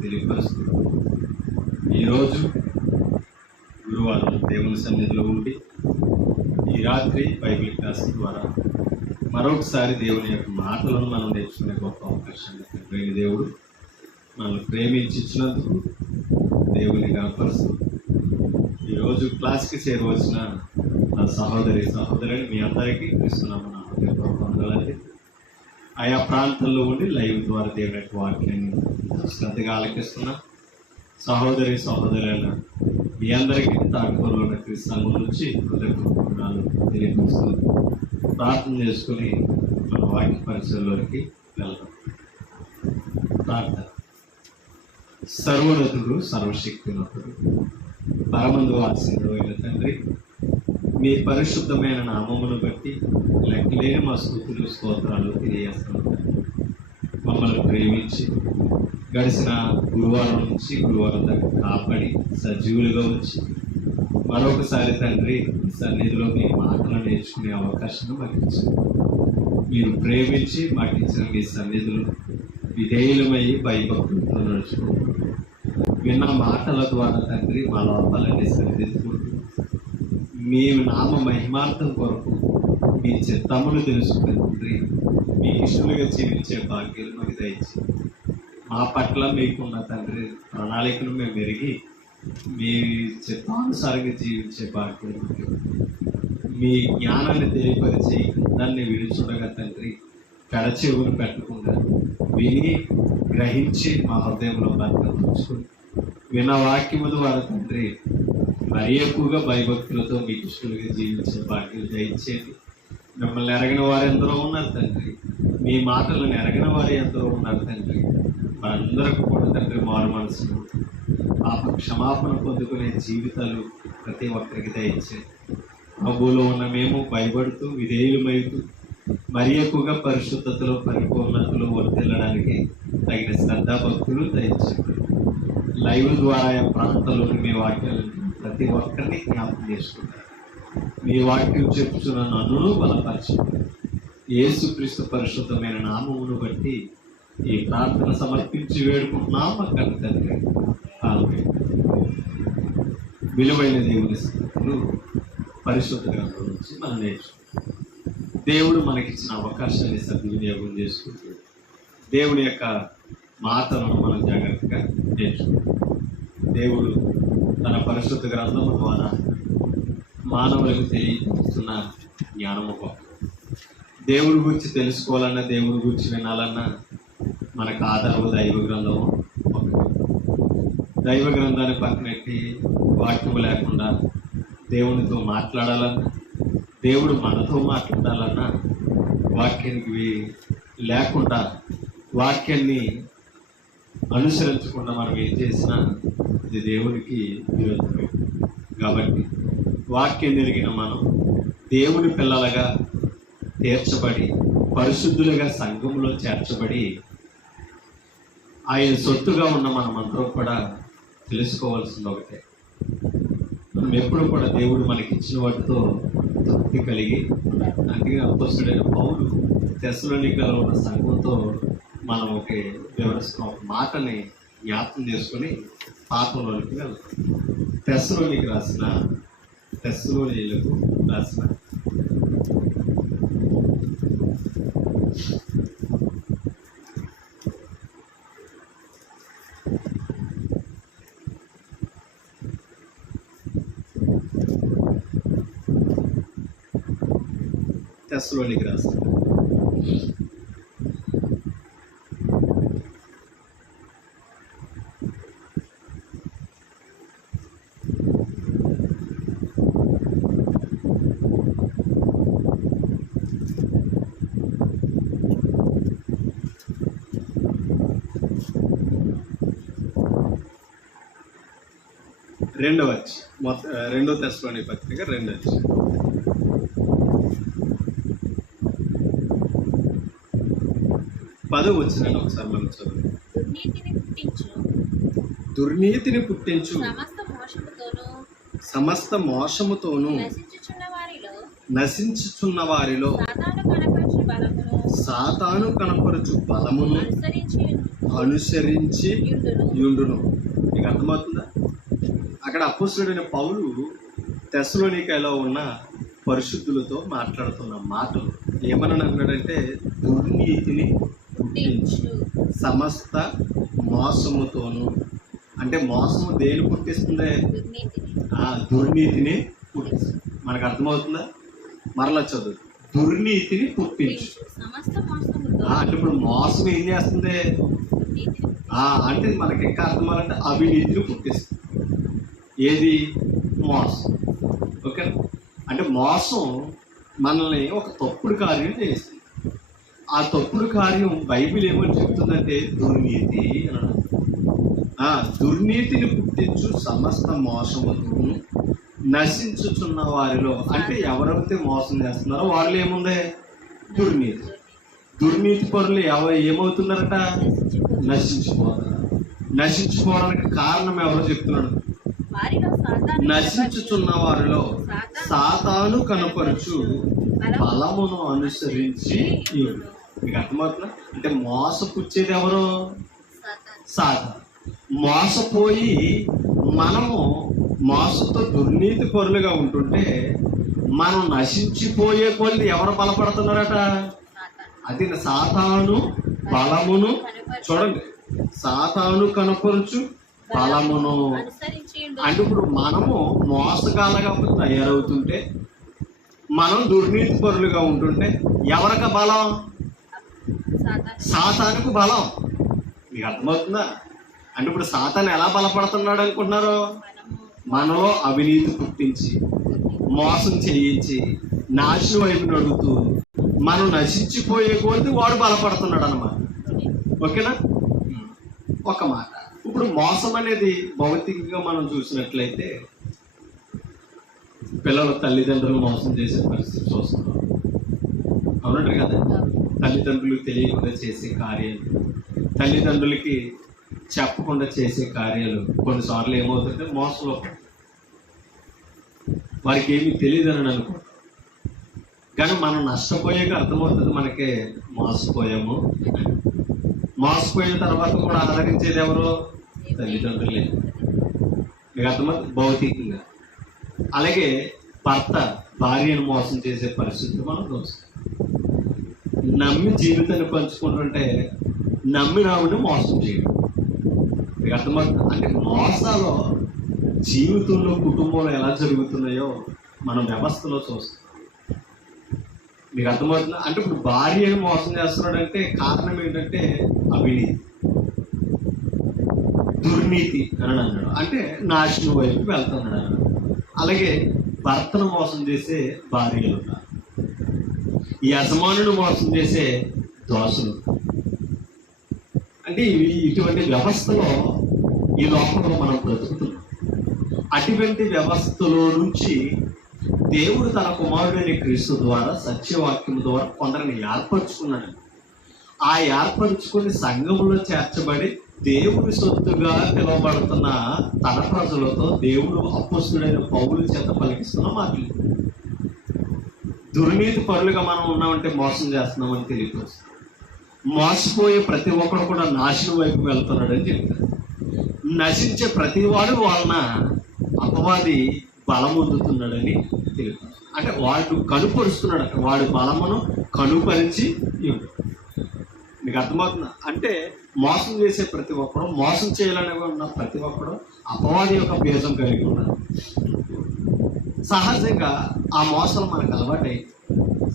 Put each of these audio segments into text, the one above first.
తెలియపరుస్తూ ఈరోజు గురువారం దేవుని సన్నిధిలో ఉండి ఈ రాత్రి బైబిల్ క్లాస్ ద్వారా మరొకసారి దేవుని యొక్క మాటలను మనం నేర్చుకునే గొప్ప అవకాశాన్ని తండ్రి దేవుడు మనల్ని ప్రేమించినందుకు దేవుని కనపరుస్తూ ఈరోజు క్లాస్కి చేరవలసిన నా సహోదరుని మీ అందరికీ ఇస్తున్నాము. నా హృదయపూర్వకంగా ఆయా ప్రాంతాల్లో ఉండి లైవ్ ద్వారా దేవుని యొక్క వాక్యాన్ని శ్రద్ధగా ఆలకిస్తున్నా సహోదరులైన మీ అందరికీ తాకూరులో ఉన్న క్రీస్తు సంఘం నుంచి హృదయపూర్వకాలు తెలియపరుస్తూ ప్రార్థన చేసుకుని మన వాక్య పరిచయంలోకి వెళ్దాం. ప్రార్థన. సర్వోన్నతుడు సర్వశక్తివంతుడు పరమందు ఆశీర్వైన తండ్రి, మీ పరిశుద్ధమైన నామమును బట్టి లెక్కలేని మా స్తుతులు స్తోత్రాలు తెలియజేస్తున్నాం. మమ్మల్ని ప్రేమించి గడిచిన గురువారం నుంచి గురువారం దాకా కాపాడి సజీవులుగా వచ్చి మరొకసారి తండ్రి సన్నిధిలో మీ మాటలు నేర్చుకునే అవకాశం మాకు ఇచ్చింది. మీరు ప్రేమించి మాకు ఇచ్చిన మీ సన్నిధులు విధేయులమై భయభక్తులతో నడుచుకుంటూ విన్న మాటల ద్వారా తండ్రి మా లోపాలన్నీ సరిదిద్దుకుంటూ మీ నామ మహిమార్థం కొరకు మీ చిత్తమును తెలుసుకునే తండ్రి మీ ఇష్టలుగా జీవించే భాగ్యాలు మాకు దయచి మా పట్ల మీకున్న తండ్రి ప్రణాళికను మేము మెరిగి మీ చిత్తానుసారంగా జీవించే భాగ్యం, మీ జ్ఞానాన్ని తెలియపరిచి దాన్ని విడుచుండగా తండ్రి కడచెవులు పెట్టకుండా విని గ్రహించి మా హృదయంలో భద్రపరుచుకుని విన్న వాక్యము ద్వారా తండ్రి మరీ ఎక్కువగా భయభక్తులతో మీకు ఇష్టలుగా జీవించే భాగ్యం దయచేయండి. మిమ్మల్ని ఎరగిన వారు ఎందరో ఉన్నారు తండ్రి, మీ మాటలను ఎరగిన వారు ఎందరో ఉన్నారు తండ్రి. మనందరికీ కూడా తండ్రి మారు మనసును పాప క్షమాపణ పొందుకునే జీవితాలు ప్రతి ఒక్కరికి దయచేయండి. ప్రభువులో ఉన్న మేము భయపడుతూ విధేయులమైతూ మరీ ఎక్కువగా పరిశుద్ధతలో పరిపూర్ణతలో వర్తిల్లడానికి తగిన శ్రద్ధాభక్తులు దయచేయండి. లైవ్ ద్వారా ప్రాంతాల్లోని మీ వాక్యాలను ప్రతి ఒక్కరిని జ్ఞాపకం చేసుకుంటారు. మీ వాక్యం చెప్పుచున్న నన్ను బలపరచండి. యేసుక్రీస్తు పరిశుద్ధమైన నామమును బట్టి ఈ ప్రార్థన సమర్పించి వేడుకుంటున్నాము తండ్రి. ఆమేన్. విలువైన దేవుని స్థితులు పరిశుద్ధ గ్రంథం నుంచి మనం నేర్చుకుంటాం. దేవుడు మనకిచ్చిన అవకాశాన్ని సద్వినియోగం చేసుకుంటూ దేవుని యొక్క మాటలను మనం జాగ్రత్తగా నేర్చుకుంటాం. దేవుడు తన పరిశుద్ధ గ్రంథం ద్వారా మానవులకు తెలియజేస్తున్న జ్ఞానము గొప్ప. దేవుడి గురించి తెలుసుకోవాలన్నా దేవుడి గురించి వినాలన్నా మనకు ఆధారము దైవ గ్రంథము. దైవ గ్రంథాన్ని పక్కనెట్టి వాక్యము లేకుండా దేవునితో మాట్లాడాలన్నా దేవుడు మనతో మాట్లాడాలన్నా వాక్యానికి లేకుండా వాక్యాన్ని అనుసరించకుండా మనం ఏం చేసినా ఇది దేవునికి విరోధమే. కాబట్టి వాక్యం ఎరిగిన మనం దేవుని పిల్లలుగా తీర్చబడి పరిశుద్ధులుగా సంఘంలో చేర్చబడి ఆయన సొత్తుగా ఉన్న మనమందరం కూడా తెలుసుకోవాల్సింది ఒకటే, మనం ఎప్పుడు కూడా దేవుడు మనకి ఇచ్చిన వాటితో తృప్తి కలిగి అందుకే అపోస్తలుడైన పౌలు తెస్సలోనికలో ఉన్న సంఘంతో మనం వివరిస్తున్న ఒక మాటని జ్ఞాపకం చేసుకుని పాపంలోనికి వెళ్తాం. తెస్సలోనికి రాసిన తెస్సలోనీయులకు రాసిన తెస్సలోనికి రాసిన 2 తెస్సలోనిక పత్రిక 2 10 వచ్చిన ఒకసారి మనం చదువు. దుర్నీతిని పుట్టించు సమస్త మోసముతోను నశించుచున్న వారిలో సాతాను కనపరచు బలమును అనుసరించి యుండును. మీకు అర్థమవుతుందా? అక్కడ అపోస్తలుడైన పౌలు తెస్సలోనికలో ఉన్న పరిశుద్ధులతో మాట్లాడుతున్న మాటలు ఏమని అన్నాడంటే, దుర్నీతిని పుట్టించు సమస్త మోసముతోను. అంటే మోసము దేని పుట్టిస్తుంది? దుర్నీతిని పుట్టిస్తుంది. మనకు అర్థమవుతుందా? మరలా చదువు. దుర్నీతిని పుట్టించు. అంటే ఇప్పుడు మోసం ఏం చేస్తుంది అంటే మనకి ఇంకా అర్థమాలంటే అవినీతిని పుట్టిస్తుంది. ఏది? మోసం. ఓకే. అంటే మోసం మనల్ని ఒక తప్పుడు కార్యం చేస్తుంది. ఆ తప్పుడు కార్యం బైబిల్ ఏమని చెప్తుందంటే దుర్నీతి అన్నాడు. దుర్నీతిని పుట్టించు సమస్త మోసమును నశించుచున్న వారిలో, అంటే ఎవరైతే మోసం చేస్తున్నారో వారిలో ఏముంది? దుర్నీతి. దుర్నీతి పరులు ఏమవుతున్నారట? నశించిపోతారు. నశించిపోవడానికి కారణం ఎవరో చెప్తున్నాడు. నశించుచున్న వారిలో సాతాను కనపరుచు బలమును అనుసరించి. మీకు అర్థమవుతుందా? అంటే మోసపుచ్చేది ఎవరు? సాతాను. మోసపోయి మనము మోసంతో దుర్నీతి పరులుగా ఉంటుంటే మనం నశించిపోయే కొద్ది ఎవరు బలపడుతున్నారట? అది సాతాను బలమును. చూడండి, సాతాను కనపరుచు బలమును. అంటే ఇప్పుడు మనము మోసగాళ్ళగా తయారవుతుంటే, మనం దుర్నీతి పరులుగా ఉంటుంటే ఎవరికి బలం? సాతానుకు బలం. మీకు అర్థమవుతుందా? అంటే ఇప్పుడు సాతాను ఎలా బలపడుతున్నాడు అనుకుంటున్నారు? మనలో అవినీతి పుట్టించి, మోసం చేయించి, నాశనం వైపు నడుగుతూ మనం నశించిపోయే కొద్ది వాడు బలపడుతున్నాడు అన్నమాట. ఓకేనా? ఒక మాట. ఇప్పుడు మోసం అనేది భౌతికంగా మనం చూసినట్లయితే పిల్లలు తల్లిదండ్రులు మోసం చేసే పరిస్థితి చూస్తున్నాం. అవునంటారు కదా? తల్లిదండ్రులు తెలియకుండా చేసే కార్యాలు, తల్లిదండ్రులకి చెప్పకుండా చేసే కార్యాలు కొన్నిసార్లు ఏమవుతుంటే మోసంలో వారికి ఏమీ తెలియదని అనుకుంటాం. కానీ మనం నష్టపోయాక అర్థమవుతుంది మనకే మోసపోయాము. మోసపోయిన తర్వాత కూడా ఆదరించేది ఎవరు? తల్లిదండ్రులే. మీకు అర్థమవుతుంది? భౌతికంగా. అలాగే భర్త భార్యను మోసం చేసే పరిస్థితులు మనం చూస్తాం. నమ్మి జీవితాన్ని పంచుకుంటుంటే నమ్మినామని మోసం చేయడం. మీకు అర్థమవుతుంది? అంటే మోసాలు జీవితంలో కుటుంబంలో ఎలా జరుగుతున్నాయో మనం వ్యవస్థలో చూస్తాం. మీకు అర్థమవుతుందా? అంటే ఇప్పుడు భార్యను మోసం చేస్తున్నాడంటే కారణం ఏంటంటే అవినీతి, దుర్నీతి అని అన్నాడు. అంటే నాశనం వైపు వెళ్తున్నాడు అన్నాడు. అలాగే భర్తను మోసం చేసే భార్యలు ఉన్నారు, యజమానులు మోసం చేసే దోషులు. అంటే ఇటువంటి వ్యవస్థలో ఈ లోకంలో మనం బ్రతుకుతున్నాం. అటువంటి వ్యవస్థలో నుంచి దేవుడు తన కుమారుడైన క్రీస్తు ద్వారా సత్యవాక్యం ద్వారా కొందరిని ఏర్పరచుకున్నాడు. ఆ ఏర్పరచుకుని సంఘంలో చేర్చబడి దేవుడి సొత్తుగా పిలువబడుతున్న తన ప్రజలతో దేవుడు అపోస్తలుడైన పౌలు చేత పలికిస్తున్న మాటలు. దుర్నీతి పరులుగా మనం ఉన్నామంటే మోసం చేస్తున్నామని తెలియపరుస్తుంది. మోసపోయే ప్రతి ఒక్కడు కూడా నాశనం వైపు వెళ్తున్నాడని చెప్తారు. నశించే ప్రతి వాడు వలన అపవాది బలమొందుతున్నాడని తెలుపు. అంటే వాడు కనుపరుస్తున్నాడు, వాడి బలమును కనుపరిచి. మీకు అర్థమవుతుందా? అంటే మోసం చేసే ప్రతి ఒక్కడు, మోసం చేయాలని ఉన్న ప్రతి ఒక్కడు అపవాది యొక్క బీజం కలిగి ఉన్నాడు. సహజంగా ఆ మోసం మనకు అలవాటై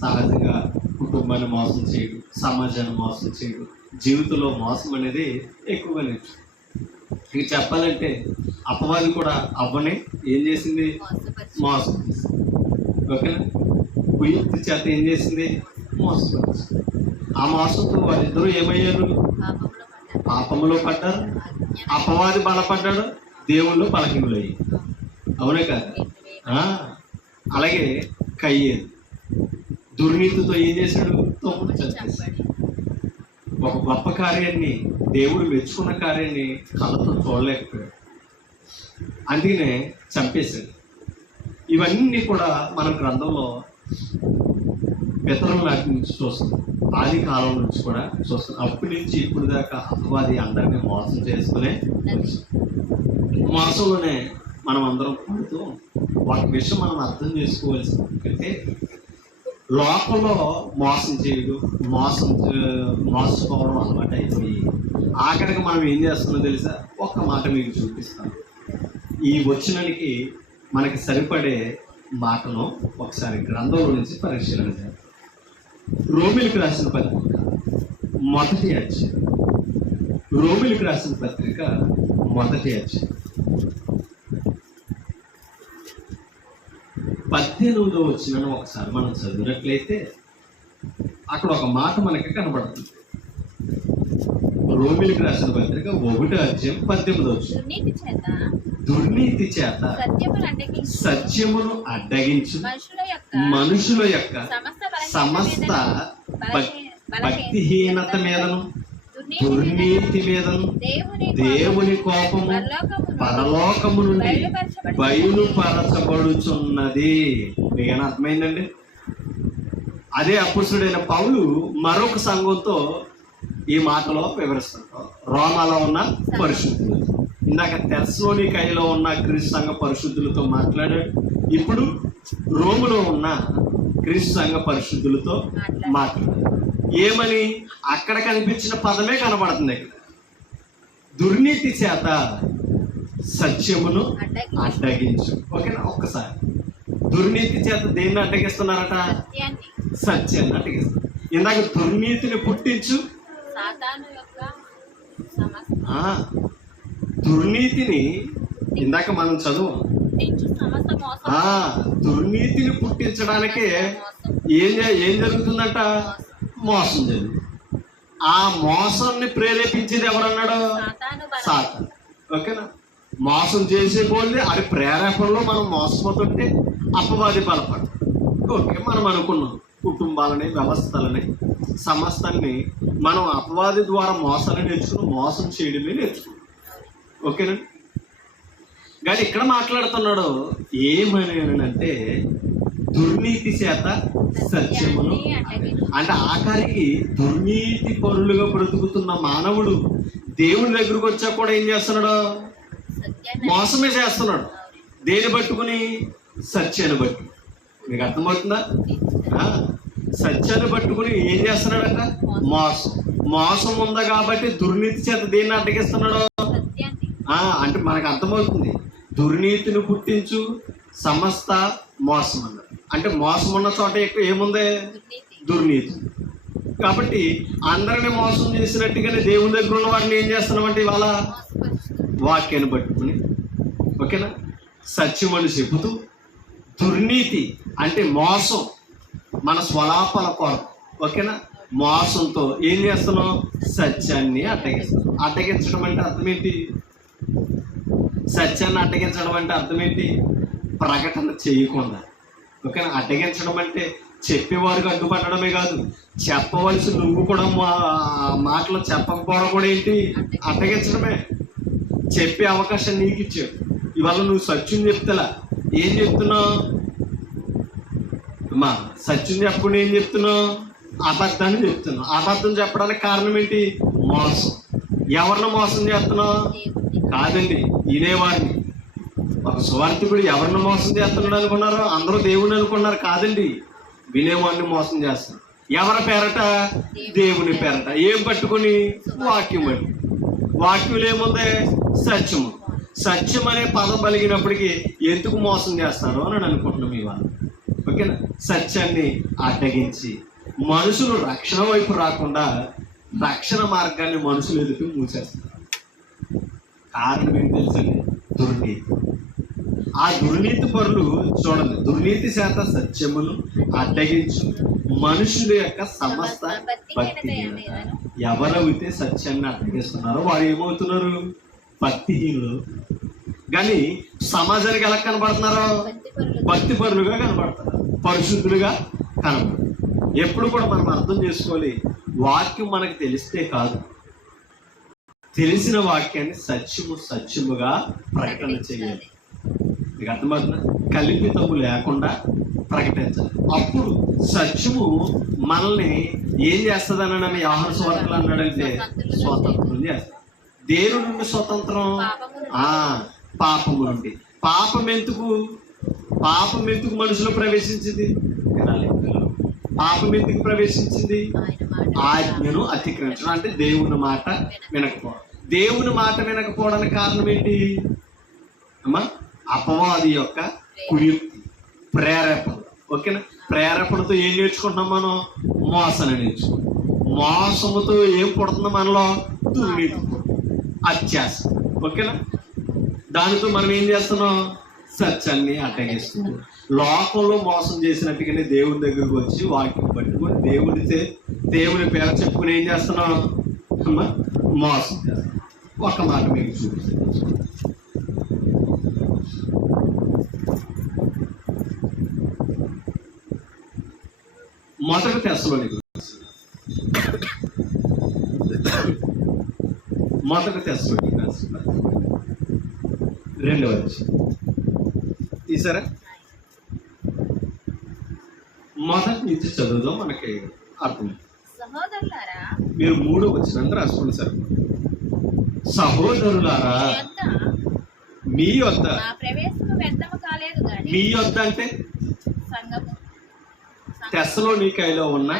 సహజంగా కుటుంబాన్ని మోసం చేయడు, సమాజాన్ని మోసం చేయడు, జీవితంలో మోసం అనేది ఎక్కువగా నేర్చు. ఇక చెప్పాలంటే అపవాది కూడా అవ్వని ఏం చేసింది? మోసం చేసింది. ఓకేనా? కుయుక్తి చేత ఏం చేసింది? మోసపరిచింది. ఆ మోసంతో వాళ్ళిద్దరూ ఏమయ్యారు? పాపంలో పడ్డారు. అపవాది బలపడ్డాడు, దేవుళ్ళు బలహీనులయ్యి. అవునే కాదు? అలాగే కయ్యేది దుర్నీతితో ఏం చేశాడు? తమ్ముడు చంపేశాడు. ఒక గొప్ప కార్యాన్ని, దేవుడు మెచ్చుకున్న కార్యాన్ని కళ్ళతో చూడలేకపోయాడు, అందుకనే చంపేశాడు. ఇవన్నీ కూడా మన గ్రంథంలో పితరుల నాటి నుంచి చూస్తాం. ఆది కాలం నుంచి కూడా చూస్తున్నాం. అప్పటి నుంచి ఇప్పుడు దాకా అపవాది అందరినీ మోసం చేసుకునే మోసంలోనే మనం అందరం పడుతూ ఒక విషయం మనం అర్థం చేసుకోవాల్సింది ఎందుకంటే లోకంలో మోసం చేయడు, మోసపోవడం అలవాటు అయిపోయి ఆఖరికి మనం ఏం చేస్తున్నాం తెలుసా? ఒక్క మాట మీకు చూపిస్తాను. ఈ వచనానికి మనకి సరిపడే మాటను ఒకసారి గ్రంథంలో నుంచి పరిశీలన చేయాలి. రోమిలికి రాసిన పత్రిక మొదటి అధ్యాయం. రోమిలికి రాసిన పత్రిక మొదటి అధ్యాయం 18వ వచనాన్ని ఒకసారి మనం చదివినట్లయితే అక్కడ ఒక మాట మనకి కనబడుతుంది. రోమిలికి రాసిన పత్రిక 1వ అధ్యాయం 18వ వచనం. దుర్నీతి చేత సత్యమును అడ్డగించు మనుషుల యొక్క సమస్త భక్తిహీనత మీదను దుర్నీతి మీదను దేవుని కోపము పరలోకము నుండి బయలుపరచబడుచున్నది. మీకేనా అర్థమైందండి? అదే అపుస్తుడైన పౌలు మరొక సంఘంతో ఈ మాటలో వివరిస్తుంటారు. రోమాలో ఉన్న పరిశుద్ధులు, ఇందాక తెస్సలోనికైలో ఉన్న క్రీస్తు సంఘ పరిశుద్ధులతో మాట్లాడాడు. ఇప్పుడు రోములో ఉన్న క్రీస్తు సంఘ పరిశుద్ధులతో మాట్లాడాడు. ఏమని? అక్కడ కనిపించిన పదమే కనబడుతుంది ఇక్కడ. దుర్నీతి చేత సత్యమును అడ్డగించు. ఓకేనా? ఒక్కసారి దుర్నీతి చేత దేన్ని అడ్డగిస్తున్నారట? సత్యాన్ని అడ్డగిస్తారు. ఇందాక దుర్నీతిని పుట్టించు, దుర్నీతిని ఇందాక మనం చదువు, దుర్నీతిని పుట్టించడానికే ఏం జరుగుతుందంట? మోసం జరుగుతుంది. ఆ మోసాన్ని ప్రేరేపించేది ఎవరన్నాడు? సాతాను. ఓకేనా? మోసం చేసే కొద్ది అది ప్రేరేపణలో మనం మోసపోతుంటే అపవాది బలపడు. ఓకే, మనం అనుకున్నాం కుటుంబాలని, వ్యవస్థలని, సమస్తాన్ని మనం అపవాది ద్వారా మోసాలు నేర్చుకుని మోసం చేయడమే నేర్చుకున్నాం. ఓకేనండి? కానీ ఇక్కడ మాట్లాడుతున్నాడు ఏమని అంటే దుర్నీతి చేత సత్యమును. అంటే ఆఖరికి దుర్నీతి పరులుగా బ్రతుకుతున్న మానవుడు దేవుని దగ్గరకు వచ్చా కూడా ఏం చేస్తున్నాడు? మోసమే చేస్తున్నాడు. దేని పట్టుకుని? సత్యాన్ని బట్టి. మీకు అర్థమవుతుందా? సత్యాన్ని పట్టుకుని ఏం చేస్తున్నాడట? మోసం ఉంది కాబట్టి దుర్నీతి చేత దేన్ని అడ్డగిస్తున్నాడు? అంటే మనకు అర్థమవుతుంది. దుర్నీతిని పుట్టించు సమస్త మోసం అన్నాడు. అంటే మోసం ఉన్న చోట ఎక్కువ ఏముంది? దుర్నీతి. కాబట్టి అందరినీ మోసం చేసినట్టుగానే దేవుని దగ్గర ఉన్న వాటిని ఏం చేస్తున్నామంటే ఇవాళ వాక్యాన్ని పట్టుకుని, ఓకేనా, సత్యమని చెబుతూ దుర్నీతి అంటే మోసం, మన స్వలాపాల కొరకు, ఓకేనా, మోసంతో ఏం చేస్తున్నాం? సత్యాన్ని అడ్డగిస్తున్నాం. అడ్డగించడం అంటే అర్థం ఏంటి? సత్యాన్ని అడ్డగించడం అంటే అర్థం ఏంటి? ప్రకటన చేయకుండా. ఓకేనా? అడ్డగించడం అంటే చెప్పేవారికి అడ్డుపడడమే కాదు, చెప్పవలసి నువ్వు కూడా మాటలు చెప్పకపోవడం కూడా ఏంటి? అడ్డగించడమే. చెప్పే అవకాశం నీకు ఇచ్చావు. ఇవాళ నువ్వు సత్యం చెప్తలా ఏం చెప్తున్నావు? అమ్మా సత్యం చెప్పకుండా ఏం చెప్తున్నావు? అబద్ధాన్ని చెప్తున్నావు. అబద్ధం చెప్పడానికి కారణం ఏంటి? మోసం. ఎవరిని మోసం చేస్తున్నావు? కాదండి, వినేవాడిని. ఒక సువార్థికుడు ఎవరిని మోసం చేస్తున్నాడు అనుకున్నారు? అందరూ దేవుని అనుకున్నారు. కాదండి, వినేవాడిని మోసం చేస్తున్నారు. ఎవరి పేరట? దేవుని పేరట. ఏం పట్టుకుని? వాక్యం పట్టు. వాక్యంలో ఏముంది? సత్యము. సత్యం అనే పదం పలిగినప్పటికీ ఎందుకు మోసం చేస్తారు అని అనుకుంటున్నాం ఇవాళ. ఓకేనా? సత్యాన్ని అడ్డగించి మనుషులు రక్షణ వైపు రాకుండా రక్షణ మార్గాన్ని మనుషులు ఎదుటి మూసేస్తారు. కారణం ఏంటి తెలుసండి? దుర్నీతి. ఆ దుర్నీతి పరులు చూడండి, దుర్నీతి చేత సత్యమును అడ్డగించు మనుషుల యొక్క సమస్త భక్తి. ఎవరైతే సత్యాన్ని అడ్డగిస్తున్నారో వారు ఏమవుతున్నారు? భక్తిహీనులు. కానీ సమాజానికి ఎలా కనబడుతున్నారో? భక్తి పరులుగా కనబడతారు, పరిశుద్ధులుగా కనబడతారు. ఎప్పుడు కూడా మనం అర్థం చేసుకోవాలి, వాక్యం మనకు తెలిస్తే కాదు, తెలిసిన వాక్యాన్ని సత్యముగా ప్రకటన చేయాలి. మీకు అర్థమవుతుందా? కల్పితము లేకుండా ప్రకటించాలి. అప్పుడు సత్యము మనల్ని ఏం చేస్తుంది అన్నాడని యోహాను సువార్తలో అన్నాడంటే స్వతంత్రం చేస్తుంది. దేని నుండి స్వతంత్రం? పాపము నుండి. పాపం ఎందుకు మనుషులు ప్రవేశించింది? పాపం ఎందుకు ప్రవేశించింది? ఆజ్ఞను అతిక్రమించడం, అంటే దేవుని మాట వినకపోవడం. దేవుని మాట వినకపోవడానికి కారణం ఏంటి అమ్మా? అపవాది యొక్క కుయుక్తి, ప్రేరేపణ. ఓకేనా? ప్రేరేపణతో ఏం నేర్చుకుంటున్నాం మనం? మోసాన్ని నేర్చుకుంటాం. మోసముతో ఏం పుడుతుంది మనలో? దుర్నీతి, అత్యాశ. ఓకేనా? దానితో మనం ఏం చేస్తున్నాం? సత్యాన్ని అడ్డగిస్తున్నాం. లోకంలో మోసం చేసినట్టుగానే దేవుని దగ్గరకు వచ్చి వాక్యం పట్టుకొని దేవుని పేరు చెప్పుకుని ఏం చేస్తున్నాం అమ్మా? మోసం చేస్తున్నాం. ఒక మాట మీకు చూపిస్తాను. మొదటి తెస్సలోనికైలు 2వ అధ్యాయం తీసారా? మొదటి నుంచి చదువుదాం, మనకి అర్థం. మీరు 3వ వచనం రాసుకోండి సార్. సహోదరులారా, మీ యొద్ద, మీ యొద్ద అంటే తెస్సలోనికైలో ఉన్న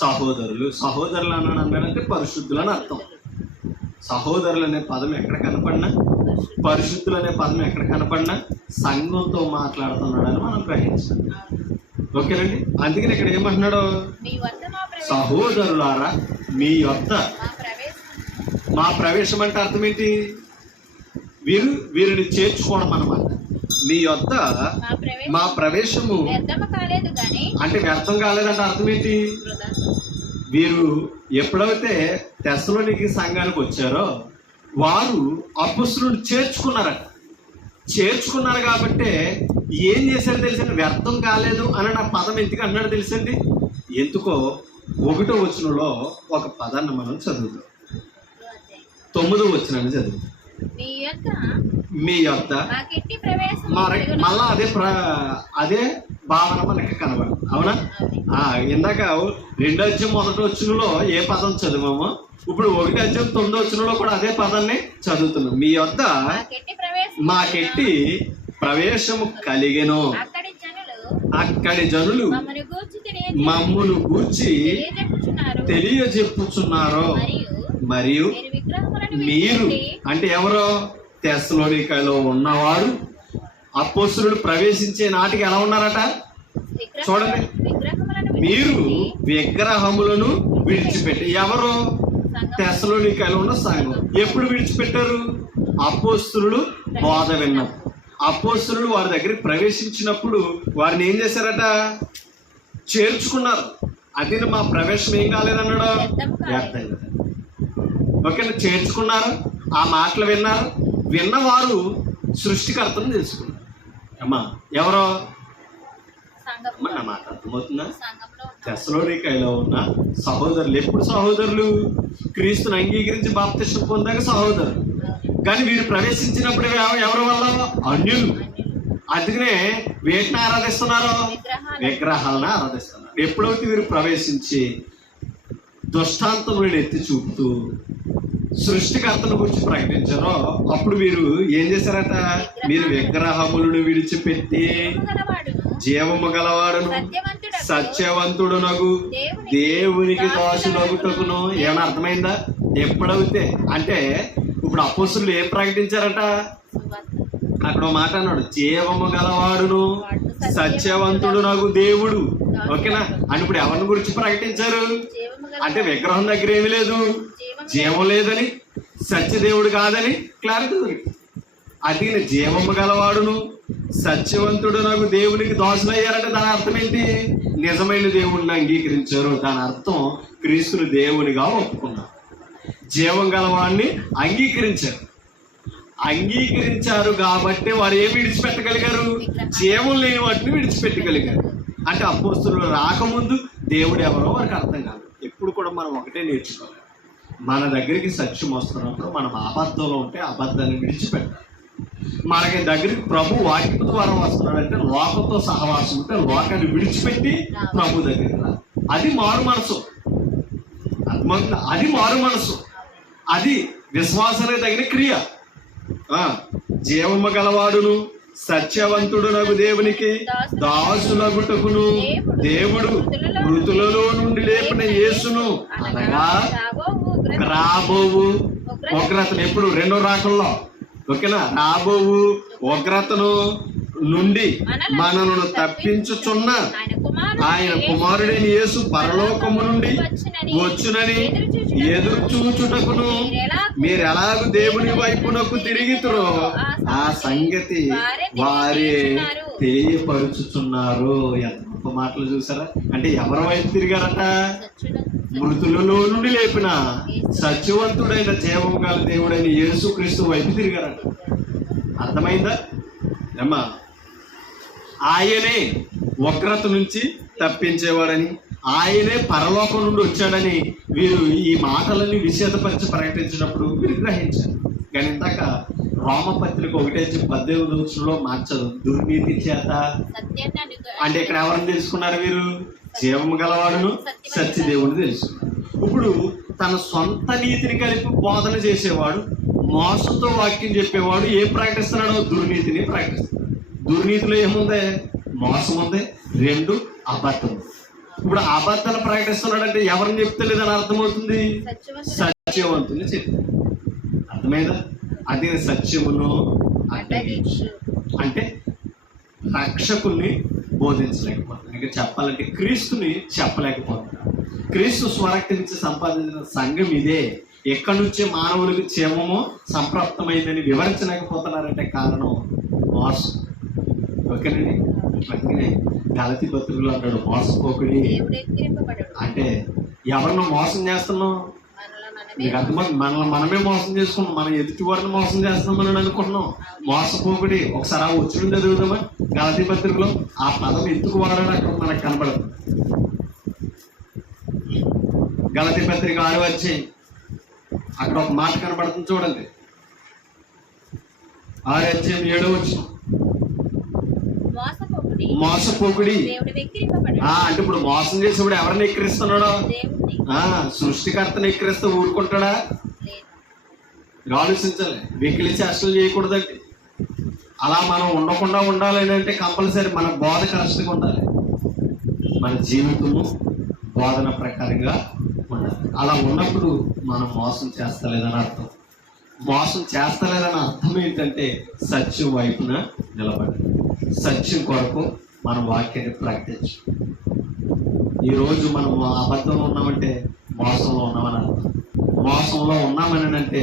సహోదరులు అన్నాడంటే పరిశుద్ధులు అని అర్థం. సహోదరులు అనే పదం ఎక్కడ కనపడినా, పరిశుద్ధులు అనే పదం ఎక్కడ కనపడినా సంఘంతో మాట్లాడుతున్నాడని మనం గ్రహించాలి. ఓకేనండి? అందుకని ఇక్కడ ఏమంటున్నాడు? సహోదరులారా, మీ యొద్ద. మా ప్రవేశం అంటే అర్థం ఏంటి? వీరిని చేర్చుకోవడం అన్నమాట. మీ యొద్ద మా ప్రవేశము అంటే వ్యర్థం కాలేదంటే అర్థం ఏంటి? వీరు ఎప్పుడైతే తెస్సలోనికై సంఘానికి వచ్చారో వారు అపొస్తలులను చేర్చుకున్నారు కాబట్టి ఏం చేశారో తెలుసండి? వ్యర్థం కాలేదు అని నా పదం ఎందుకు అన్నాడు తెలుసండి? ఎందుకో 1వ వచనంలో ఒక పదాన్ని మనం చదువుతాం. 9వ వచనాన్ని చదువుతాం. మీ యొద్ద మళ్ళా అదే భావన మనకి కనబడదు. అవునా? ఇందాక 2వ అధ్యాయం 1వ వచనంలో ఏ పదం చదివామో, ఇప్పుడు 1వ అధ్యాయం 9వ వచనంలో కూడా అదే పదాన్ని చదువుతున్నాం. మీ యొద్ద మాకెట్టి ప్రవేశము కలిగెను, అక్కడి జనులు మమ్మును గూర్చి తెలియజెప్పుచున్నారు. మరియు మీరు అంటే ఎవరో? తెస్సలోనికైలో ఉన్నవారు అపొస్తలులు ప్రవేశించే నాటికి ఎలా ఉన్నారట? చూడండి, మీరు విగ్రహములను విడిచిపెట్టి. ఎవరు? తెస్సలోనికైలో ఉన్న సంఘం. ఎప్పుడు విడిచిపెట్టారు? అపొస్తలులు బోధ విన్నప్పుడు. అపొస్తలులు వారి దగ్గరికి ప్రవేశించినప్పుడు వారిని ఏం చేశారట? చేర్చుకున్నారు. అది మా ప్రవేశం ఏం కాలేదన్నాడు? వ్యర్థం. ఓకేనా? చేర్చుకున్నారు, ఆ మాటలు విన్నారు. విన్నవారు సృష్టికర్తను తెలుసుకున్నారు. అమ్మా ఎవరో? నా మాట అర్థమవుతుందా? తెస్సలోనికైలో ఉన్న సహోదరులు. ఎప్పుడు సహోదరులు? క్రీస్తుని అంగీకరించి బాప్తిస్మం పొందాక సహోదరులు. కానీ వీరు ప్రవేశించినప్పుడు ఎవరి వల్ల? అన్యులు. అందుకనే వేటిని ఆరాధిస్తున్నారు? విగ్రహాలను ఆరాధిస్తున్నారు. ఎప్పుడైతే వీరు ప్రవేశించి దుష్టాంతములను ఎత్తి చూపుతూ సృష్టికర్తను గురించి ప్రకటించారో అప్పుడు వీరు ఏం చేశారట? మీరు విగ్రహములను విడిచిపెట్టి జీవము గలవాడును సత్యవంతుడునగు దేవునికి దాసులగుటకును. ఏమైనా అర్థమైందా? ఎప్పుడైతే అంటే ఇప్పుడు అపొస్తలులు ఏం ప్రకటించారట? అక్కడ మాట అన్నాడు, జీవము గలవాడును సత్యవంతుడునగు దేవుడు. ఓకేనా? అని ఇప్పుడు ఎవరిని గురించి ప్రకటించారు అంటే విగ్రహం దగ్గర ఏమీ లేదు, జీవం లేదని, సత్యదేవుడు కాదని క్లారిటీ దొరికి. అది జీవము గలవాడును సత్యవంతుడు నాకు దేవునికి దోషులయ్యారంటే దాని అర్థం ఏంటి? నిజమైన దేవుడిని అంగీకరించారు. దాని అర్థం క్రీస్తుని దేవునిగా ఒప్పుకున్నారు. జీవం గలవాడిని అంగీకరించారు కాబట్టి వారు ఏమి విడిచిపెట్టగలిగారు? జీవం లేని వాటిని విడిచిపెట్టగలిగారు. అంటే అపొస్తలులు రాకముందు దేవుడు ఎవరో వారికి అర్థం కాదు. ఎప్పుడు కూడా మనం ఒకటే నేర్చుకోవాలి, మన దగ్గరికి సత్యం వస్తున్నప్పుడు మనం అబద్ధంలో ఉంటే అబద్ధాన్ని విడిచిపెట్టాలి. మనకి దగ్గరికి ప్రభు వాక్యం ద్వారా వస్తున్నాడు అంటే లోకంతో సహవాసం ఉంటే లోకాన్ని విడిచిపెట్టి ప్రభు దగ్గరికి రా. అది మారు మనసు. అది మారు మనసు. అది విశ్వాసానికి తగిన క్రియ. జీవము గలవాడును సత్యవంతుడు నగు దేవునికి దాసులగుటకును దేవుడు మృతులలో నుండి లేపిన యేసును అనగా రాబోవు ఉగ్రతను, ఎప్పుడు రెండో రాకల్లో, ఓకేనా, రాబోవు ఉగ్రతను నుండి మనను తప్పించుచున్న ఆయన కుమారుడైన యేసు పరలోకము నుండి వచ్చునని ఎదురు చూచుటకును మీరు ఎలాగూ దేవుని వైపునకు తిరిగితురో ఆ సంగతి వారే తెలియపరుచుచున్నారు. ఎంత గొప్ప మాటలు చూసారా? అంటే ఎవరి వైపు తిరిగారట? మృతులలో నుండి లేపిన సత్యవంతుడైన జీవము గల దేవుడైన యేసుక్రీస్తు వైపు తిరిగారట. అర్థమైందా అమ్మా? ఆయనే ఉగ్రత నుంచి తప్పించేవాడని, ఆయనే పరలోకం నుండి వచ్చాడని వీరు ఈ మాటలని విషేదపరిచి ప్రకటించినప్పుడు వీరు గ్రహించారు. కానీ ఇందాక రోమపత్రిక 1:18 మార్చదు. దుర్నీతి చేత అంటే ఇక్కడ ఎవరిని తెలుసుకున్నారు వీరు? జీవము గలవాడును సత్యదేవుని తెలుసుకున్నారు. ఇప్పుడు తన సొంత నీతిని కలిపి బోధన చేసేవాడు, మోసంతో వాక్యం చెప్పేవాడు ఏం ప్రకటిస్తున్నాడో? దుర్నీతిని ప్రకటిస్తున్నాడు. దుర్నీతిలో ఏముంది? మోసం ఉంది, 2 అబద్ధం. ఇప్పుడు అబద్ధాలు ప్రకటిస్తున్నాడంటే ఎవరిని చెప్తలేదని అర్థమవుతుంది? సత్యవంతుని చెప్తాడు. అర్థమైందా? అదే సత్యమును అడ్డగించు అంటే రక్షకుల్ని బోధించలేకపోతున్నాడు. ఇంకా చెప్పాలంటే క్రీస్తుని చెప్పలేకపోతున్నాడు. క్రీస్తు స్వరక్తి నుంచి సంపాదించిన సంఘం ఇదే. ఎక్కడి నుంచి మానవులకు క్షేమము సంప్రాప్తమైందని వివరించలేకపోతున్నారంటే కారణం మోసం. ఓకేనండి? అందుకనే గలతీ పత్రికలో అన్నాడు, మోసపోకుడి అంటే ఎవరినో మోసం చేస్తున్నాం. మీకు అర్థమైంది? మనమే మోసం చేసుకున్నాం, మనం ఎదుటి వారిని మోసం చేస్తున్నామని అనుకుంటున్నాం. మోసపోకుడి. ఒకసారి ఆ వచ్చిన చదువుదామా? గలతీ పత్రికలో ఆ పదం ఎందుకు వాడాడు అక్కడ మనకు కనపడదు. గలతీ పత్రిక 6 అక్కడ ఒక మాట కనపడుతుంది చూడండి. 6:7 మోసపోకుడి అంటే ఇప్పుడు మోసం చేసేప్పుడు ఎవరిని ఎక్కిరిస్తున్నాడో? సృష్టికర్తను ఎక్కిరిస్తే ఊరుకుంటాడా? ఆలోచించాలి. వెకిలి చేష్టలు చేయకూడదండి. అలా మనం ఉండకుండా ఉండాలి అంటే కంపల్సరీ మన బోధ కరెక్ట్గా ఉండాలి. మన జీవితము బోధన ప్రకారంగా ఉండాలి. అలా ఉన్నప్పుడు మనం మోసం చేస్తలేదని అర్థం. మోసం చేస్తలేదని అర్థం ఏంటంటే సత్యం వైపున నిలబడి సత్యం కొరకు మనం వాక్యాన్ని ప్రకటించు. ఈరోజు మనం అబద్ధంలో ఉన్నామంటే మోసంలో ఉన్నామని అర్థం. మోసంలో ఉన్నామని అంటే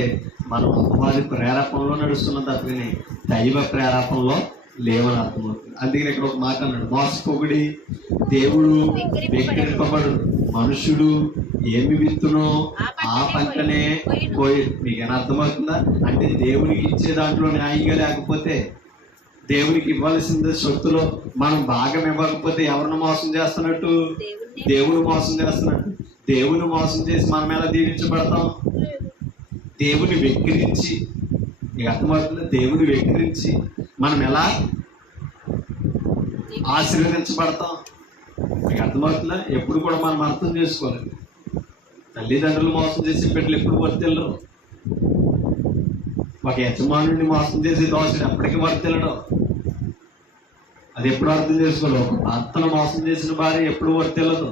మనం అపవాది ప్రేరేపణలో నడుస్తున్నాం తప్పని దైవ ప్రేరేపణలో లేవని అర్థమవుతుంది. అందుకని ఇక్కడ ఒక మాట అన్నాడు, మోసపోకుడి, దేవుడు వెక్కిరింపబడు, మనుషుడు ఏమి విత్తునో ఆ పంటనే పోయి. మీకేనా అర్థమవుతుందా? అంటే దేవునికి ఇచ్చే దాంట్లో న్యాయంగా లేకపోతే, దేవునికి ఇవ్వాల్సిందే సొత్తులో మనం భాగం ఇవ్వకపోతే ఎవరిని మోసం చేస్తున్నట్టు? దేవుడు మోసం చేస్తున్నట్టు. దేవుని మోసం చేసి మనం ఎలా దీవించబడతాం? దేవుని వెక్కిరించి, మీకు అర్థమవుతుందా? దేవుని వెక్కిరించి మనం ఎలా ఆశీర్వదించబడతాం? మీకు అర్థమవుతుందా? ఎప్పుడు కూడా మనం అర్థం చేసుకోవాలి. తల్లిదండ్రులు మోసం చేసి బిడ్డలు ఎప్పుడు వర్తిల్లరు. ఒక యజమానుడిని మోసం చేసి దోషుడు ఎప్పటికీ వర్తిల్లడం. అది ఎప్పుడు అర్థం చేసుకోవాలి. ఒక భర్తను మోసం చేసిన భార్య ఎప్పుడు వర్తిల్లదు.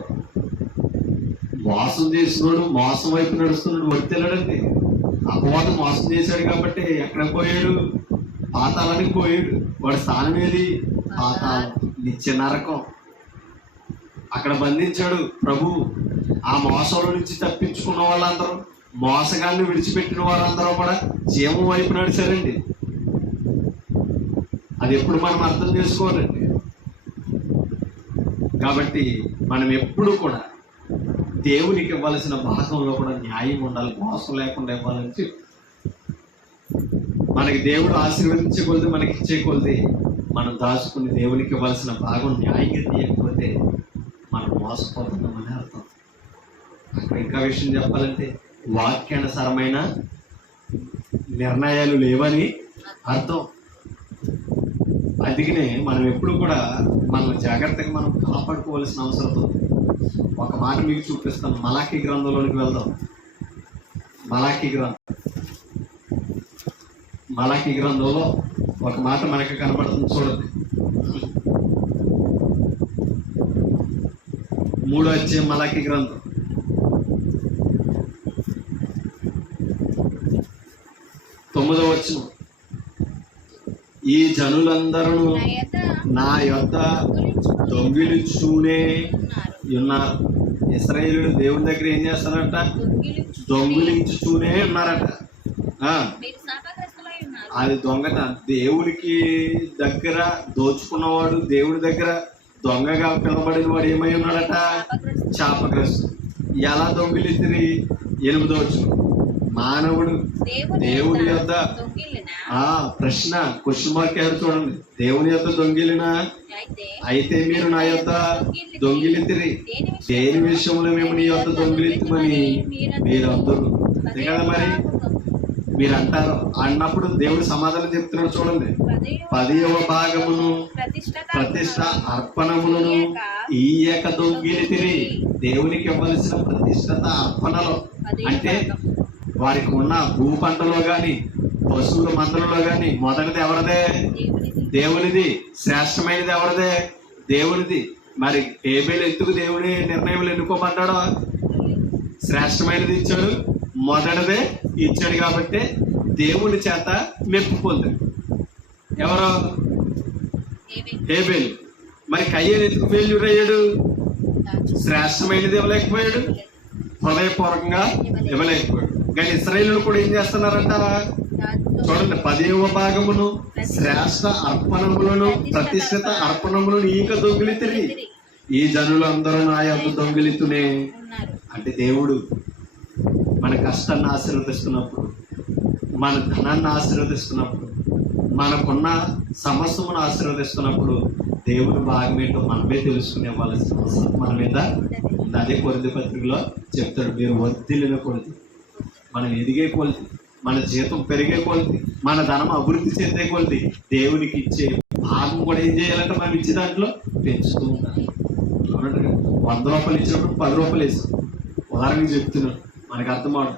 మోసం చేసినోడు మోసం వైపు నడుస్తున్నాడు వర్తిల్లడండి. అపవాదం మోసం చేశాడు కాబట్టి ఎక్కడ పోయాడు? పాతాళానికి పోయాడు. వాడి స్థానం ఏది? పాతాళం, నిత్య నరకం. అక్కడ బంధించాడు ప్రభు. ఆ మోసంలో నుంచి తప్పించుకున్న వాళ్ళందరూ, మోసగాన్ని విడిచిపెట్టిన వారందరూ కూడా జీవం వైపు నడిచారండి. అది ఎప్పుడు మనం అర్థం చేసుకోవాలండి. కాబట్టి మనం ఎప్పుడు కూడా దేవునికి ఇవ్వాల్సిన భాగంలో కూడా న్యాయం ఉండాలి, మోసం లేకుండా ఇవ్వాలని చెప్పి మనకి దేవుడు ఆశీర్వదించే కొలిది, మనకి ఇచ్చే కొలిది మనం దాచుకుని దేవునికి ఇవ్వాల్సిన భాగం న్యాయంగా తీయకపోతే మనం మోసపోతున్నామని అర్థం. అక్కడ ఇంకా విషయం చెప్పాలంటే వాక్యానుసారమైన నిర్ణయాలు లేవని అర్థం. అందుకనే మనం ఎప్పుడు కూడా మనల్ని జాగ్రత్తగా మనం కాపాడుకోవాల్సిన అవసరం ఉంది. ఒక మాట మీకు చూపిస్తాను. మలాకీ గ్రంథంలోనికి వెళ్దాం. మలాకీ గ్రంథంలో ఒక మాట మనకి కనబడుతుంది, చూడండి. 3వ అధ్యాయం మలాకీ గ్రంథం 9వ వచనం. ఈ జనులందరూ నా యొద్ద దొంగిలించునే ఉన్నారు. ఇశ్రాయేలుడు దేవుని దగ్గర ఏం చేస్తారట? దొంగిలించుతూనే ఉన్నారట. అది దొంగత. దేవుడికి దగ్గర దోచుకున్నవాడు, దేవుడి దగ్గర దొంగగా పిలబడిన వాడు ఏమై ఉన్నాడట? శాపగ్రస్తుడు. ఎలా దొంగిలింది? 8వ వచనం. మానవుడు దేవుని యొద్ద ప్రశ్న క్వశ్చన్ మార్క్ ఎవరు? చూడండి. దేవుని యొద్ద దొంగిలినా అయితే మీరు నా యొద్ద దొంగిలితిరి. దేని విషయంలో మేము నీ యొద్ద దొంగిలితమని మీరందరూ కదా మరి మీరు అంటారు. అన్నప్పుడు దేవుడు సమాధానం చెప్తున్నాడు, చూడండి. 10వ భాగమును ప్రతిష్ట అర్పణములను ఈయక దొంగిలితిరి. దేవునికి ఇవ్వవలసిన ప్రతిష్టత అర్పణలో అంటే వారికి ఉన్న భూ పంటలో గాని పశువుల మందలలో గాని మొదటిది ఎవరిదే? దేవునిది. శ్రేష్టమైనది ఎవరిదే? దేవునిది. మరి హేబేలు ఎందుకు దేవుని నిర్ణయం ఎన్నుకోమన్నాడో? శ్రేష్టమైనది ఇచ్చాడు, మొదటిదే ఇచ్చాడు కాబట్టి దేవుని చేత మెప్పు పొందాడు. ఎవరు? హేబేలు. మరి కయ్యేలు ఎందుకు ఫెయిల్యూర్ అయ్యాడు? శ్రేష్టమైనది ఇవ్వలేకపోయాడు, హృదయపూర్వకంగా ఇవ్వలేకపోయాడు. కానీ ఇశ్రాయేలులు కూడా ఏం చేస్తున్నారంట? చూడండి. 10వ భాగమును శ్రేష్ట అర్పణములను ప్రతిష్ఠిత అర్పణములను ఈక దొంగిలితిరి. ఈ జనులందరూ నా యొక్క దొంగిలితునే. అంటే దేవుడు మన కష్టాన్ని ఆశీర్వదిస్తున్నప్పుడు, మన ధనాన్ని ఆశీర్వదిస్తున్నప్పుడు, మనకున్న సమస్యను ఆశీర్వదిస్తున్నప్పుడు దేవుని భాగం ఏంటో మనమే తెలుసుకునే వాళ్ళసిన అవసరం మన మీద ఉంది. అదే కొరింథీ పత్రికలో చెప్తాడు. మీరు వర్ధిల్లిన కొలిది, మనం ఎదిగే కొలిది, మన జీతం పెరిగే కొలిది, మన ధనం అభివృద్ధి చెందే కొలిది దేవునికి ఇచ్చే భాగం కూడా ఏం చేయాలంటే మనం ఇచ్చే దాంట్లో పెంచుతూ ఉండాలి. 100 రూపాయలు ఇచ్చినప్పుడు 10 రూపాయలు వేసాం. ఉదాహరణకి చెప్తున్నాను, మనకు అర్థం అవడం.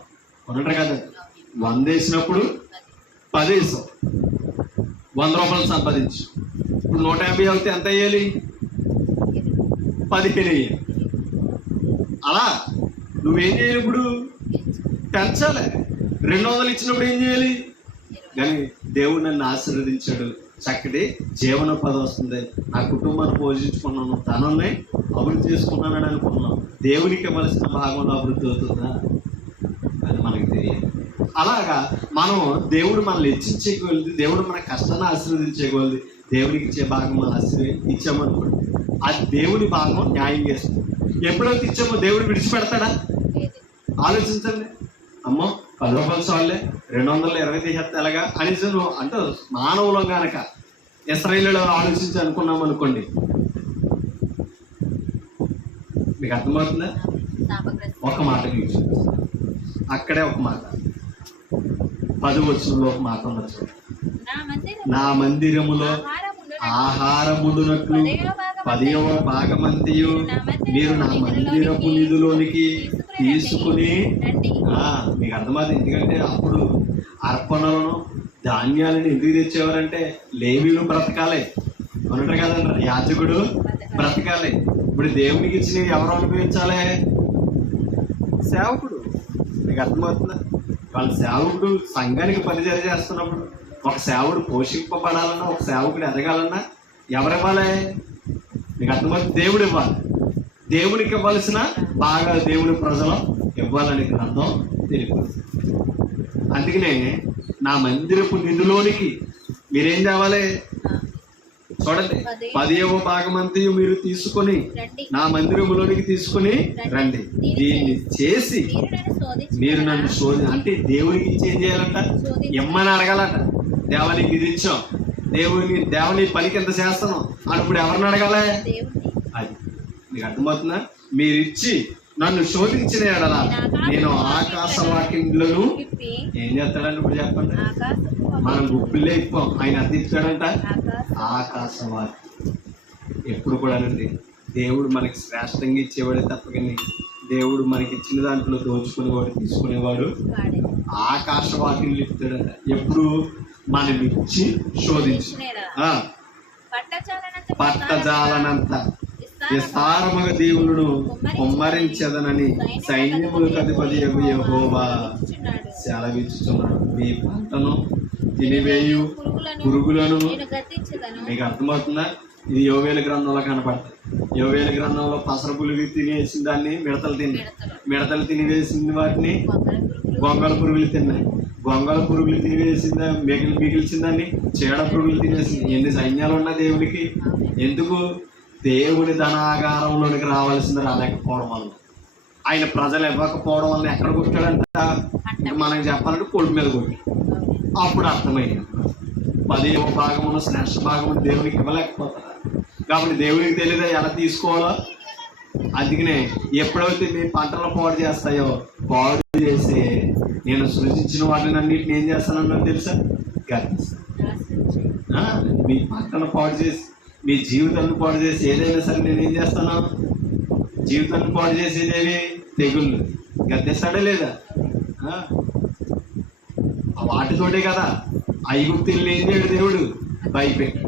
కొనటం కదా, 100 వేసినప్పుడు 10 వేసాం, 100 రూపాయలు సంపాదించు. ఇప్పుడు 150 అవుతే ఎంత వేయాలి? 15 వేయాలి. అలా నువ్వేం చేయాలి? ఇప్పుడు పెంచాలి. 200 ఇచ్చినప్పుడు ఏం చేయాలి? కానీ దేవుడు నన్ను ఆశీర్వదించాడు, చక్కటి జీవనోపాధి వస్తుంది, నా కుటుంబాన్ని పోషించుకున్నాను, ధనాన్ని అభివృద్ధి చేసుకున్నానని అనుకున్నాను. దేవునికి ఇవ్వాల్సిన భాగంలో అభివృద్ధి అవుతుందా? అది మనకి తెలియదు. అలాగా మనం దేవుడు మనల్ని హెచ్చించేయగలది, దేవుడు మన కష్టాన్ని ఆశీర్వదించేయగలది. దేవుడికి ఇచ్చే భాగం మనం ఇచ్చామనుకోండి, అది దేవుడి భాగం న్యాయం చేస్తుంది. ఎప్పుడైతే ఇచ్చామో దేవుడు విడిచిపెడతాడా? ఆలోచించండి. అమ్మో 10 రూపాయలు చాలే, 220 తీసేస్తే ఎలాగా అనేసి నువ్వు అంటే మానవులం కనుక ఇశ్రాయేలులో ఆలోచించి అనుకున్నాం అనుకోండి, మీకు అర్థమవుతుందా? ఒక మాట మీకు అక్కడే ఒక మాట 10వ వచనంలో ఒక మాట ఉన్నది. నా మందిరములో ఆహారముండునట్లు 10వ భాగమంతియు మీరు నా మందిరపు నిధులోనికి తీసుకుని. మీకు అర్థమవుతుంది. ఎందుకంటే అప్పుడు అర్పణలను ధాన్యాలను ఎందుకు తెచ్చేవారంటే లేవీలు బ్రతకాలి అన్నట్టు కదంటారు, యాజకుడు బ్రతకాలి. ఇప్పుడు దేవునికి ఇచ్చినవి ఎవరు అనుభవించాలి? సేవకుడు. మీకు అర్థమవుతుందా? వాళ్ళ సేవకుడు సంఘానికి పనిచేయ చేస్తున్నప్పుడు ఒక సేవకుడు పోషింపబడాలన్నా, ఒక సేవకుడు ఎదగాలన్నా ఎవరు ఇవ్వాలి? మీకు అర్థమవుతుంది. దేవుడు ఇవ్వాలి. దేవునికి ఇవ్వాల్సిన బాగా దేవుని ప్రజలు ఇవ్వాలని గ్రంథం తెలియదు. అందుకనే నా మందిరపు నిధులోనికి మీరేం తేవాలి? చూడండి. 10వ భాగమంతా మీరు తీసుకొని నా మందిరములోనికి తీసుకుని రండి. దీన్ని చేసి మీరు నన్ను అంటే దేవునికి ఇచ్చేం చేయాలంట? ఇమ్మని అడగాలంట. దేవానికి ఇది ఇచ్చాం, దేవుని పనికి ఎంత చేస్తాను అన్నప్పుడు ఎవరిని అడగాలి? అది మీకు అర్థమవుతుందా? మీరు ఇచ్చి నన్ను శోధించిన ఎడల నేను ఆకాశ వాకిండ్లను ఏం చేస్తాడంటే ఇప్పుడు చెప్పండి, మనం గుప్పిల్లో ఇప్పాం, ఆయన అందిస్తాడంట ఆకాశ వాకి. ఎప్పుడు కూడానండి దేవుడు మనకి శ్రేష్టంగా ఇచ్చేవాడే తప్ప కానీ దేవుడు మనకి ఇచ్చిన దాంట్లో దోచుకునేవాడు తీసుకునేవాడు ఆకాశ వాకిని ఇస్తాడంట. ఎప్పుడు మనం ఇచ్చి శోధించి పట్టజాలనంత విస్తారముగా దేవుడు కుమ్మరించదనని సైన్యములకు అధిపతి యెహోవా సెలవిచ్చుచున్నాడు. మీ పంటను తినివేయు పురుగులను మీకు అర్థమవుతుందా? ఇది యోవేలు గ్రంథంలో కనపడుతుంది. యోవేలు గ్రంథంలో పసర పురుగు తినేసిన దాన్ని మిడతలు తినివేసిన వాటిని గొంగళ పురుగులు తిన్నాయి. గొంగళ పురుగులు తినివేసిందా మిగిల్చిన దాన్ని చీడ పురుగులు తినేసింది. ఎన్ని సైన్యాలు ఉన్నా దేవుడికి ఎందుకు? దేవుడి ధనాగారంలోనికి రావాల్సింది రాలేకపోవడం వల్ల, ఆయన ప్రజలు ఇవ్వకపోవడం వల్ల ఎక్కడ కొట్టాడంట? మనకి చెప్పాలంటే కొడుకు మీద కొట్టి. అప్పుడు అర్థమైంది 10వ భాగమును శ్రేష్ఠ భాగమును దేవునికి ఇవ్వలేకపోతారు. కాబట్టి దేవునికి తెలియదా ఎలా తీసుకోవాలో. అందుకనే ఎప్పుడైతే మీ పంటలు పాడు చేస్తాయో, పాడు చేసి నేను సృజించిన వాటిని అన్నింటిని ఏం చేస్తానన్నా తెలుసా? గర్తిస్తాను. మీ పంటను పాడు చేసి, మీ జీవితాన్ని పాడు చేసి ఏదైనా సరే నేను ఏం చేస్తాను? జీవితాన్ని పాడు చేసేదేవి తెగుళ్ళు. గద్దేస్తాడే లేదా? వాటితోటే కదా ఐగుప్తుల్ని ఏం చేయడు దేవుడు? భయపెట్టి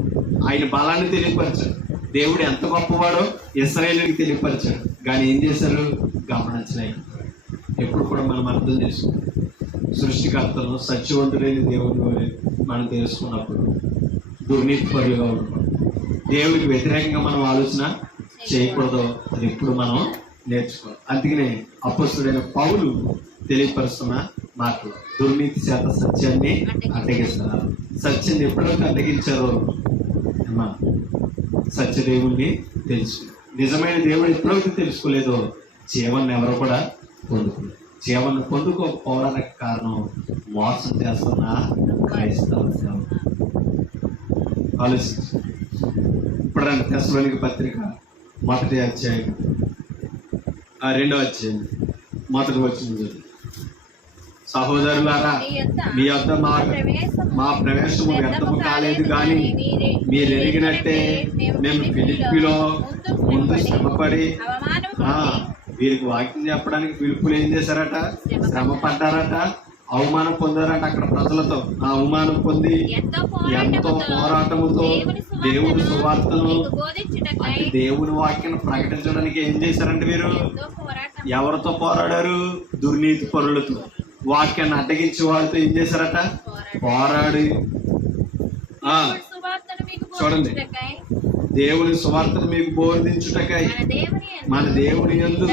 ఆయన బలాన్ని తెలియపరచాడు. దేవుడు ఎంత గొప్పవాడో ఇశ్రాయేలుకి తెలియపరిచాడు. కానీ ఏం చేశారు? గమనించలేక. ఎప్పుడు కూడా మనం అర్థం చేసుకోవాలి, సృష్టికర్తను సత్యవంతుడైన దేవుడిని మనం తెలుసుకున్నప్పుడు దుర్నీతి పరులుగా ఉంటాం. దేవుడికి వ్యతిరేకంగా మనం ఆలోచన చేయకూడదు. అది ఎప్పుడు మనం నేర్చుకోవాలి. అందుకనే అపొస్తలుడైన పౌలు తెలియపరుస్తున్న మాటలు, దుర్నీతి చేత సత్యాన్ని అడ్డగిస్తున్నారు. సత్యాన్ని ఎప్పుడైతే అడ్డగించారో సత్యదేవుణ్ణి తెలుసుకున్నారు. నిజమైన దేవుడు ఎప్పుడైతే తెలుసుకోలేదో జీవాన్ని ఎవరు కూడా పొందుకోలేదు. జీవాన్ని పొందుకోకపోవడానికి కారణం మోసం చేస్తున్న క్రైస్తవ సేవ. ఆలోచించు. ఇప్పుడు రండి తెస్సలోనికీ పత్రిక 1వ అధ్యాయం 2వ అధ్యాయం 1వ వచనం. సహోదరులారా, మీ వద్ద మా ప్రవేశము వ్యర్థము కాలేదు, కానీ మీరు ఎరిగినట్టే మేము ఫిలిప్పీలో ముందు శ్రమపడి వీరికి వాక్యం చెప్పడానికి ఫిలిప్పులు ఏం చేశారట? శ్రమ పడ్డారట, అవమానం పొందారట. అక్కడ ప్రజలతో ఆ అవమానం పొంది ఎంతో పోరాటముతో దేవుడి సువార్తను అంటే దేవుని వాక్యాన్ని ప్రకటించడానికి ఏం చేశారంటే వీరు ఎవరితో పోరాడారు? దుర్నీతి పరులతో. వాక్యాన్ని అడ్డగించి వాళ్ళతో ఏం చేశారట? పోరాడి. చూడండి, దేవుని సువార్తను మీకు బోధించుటకై మన దేవుని యందు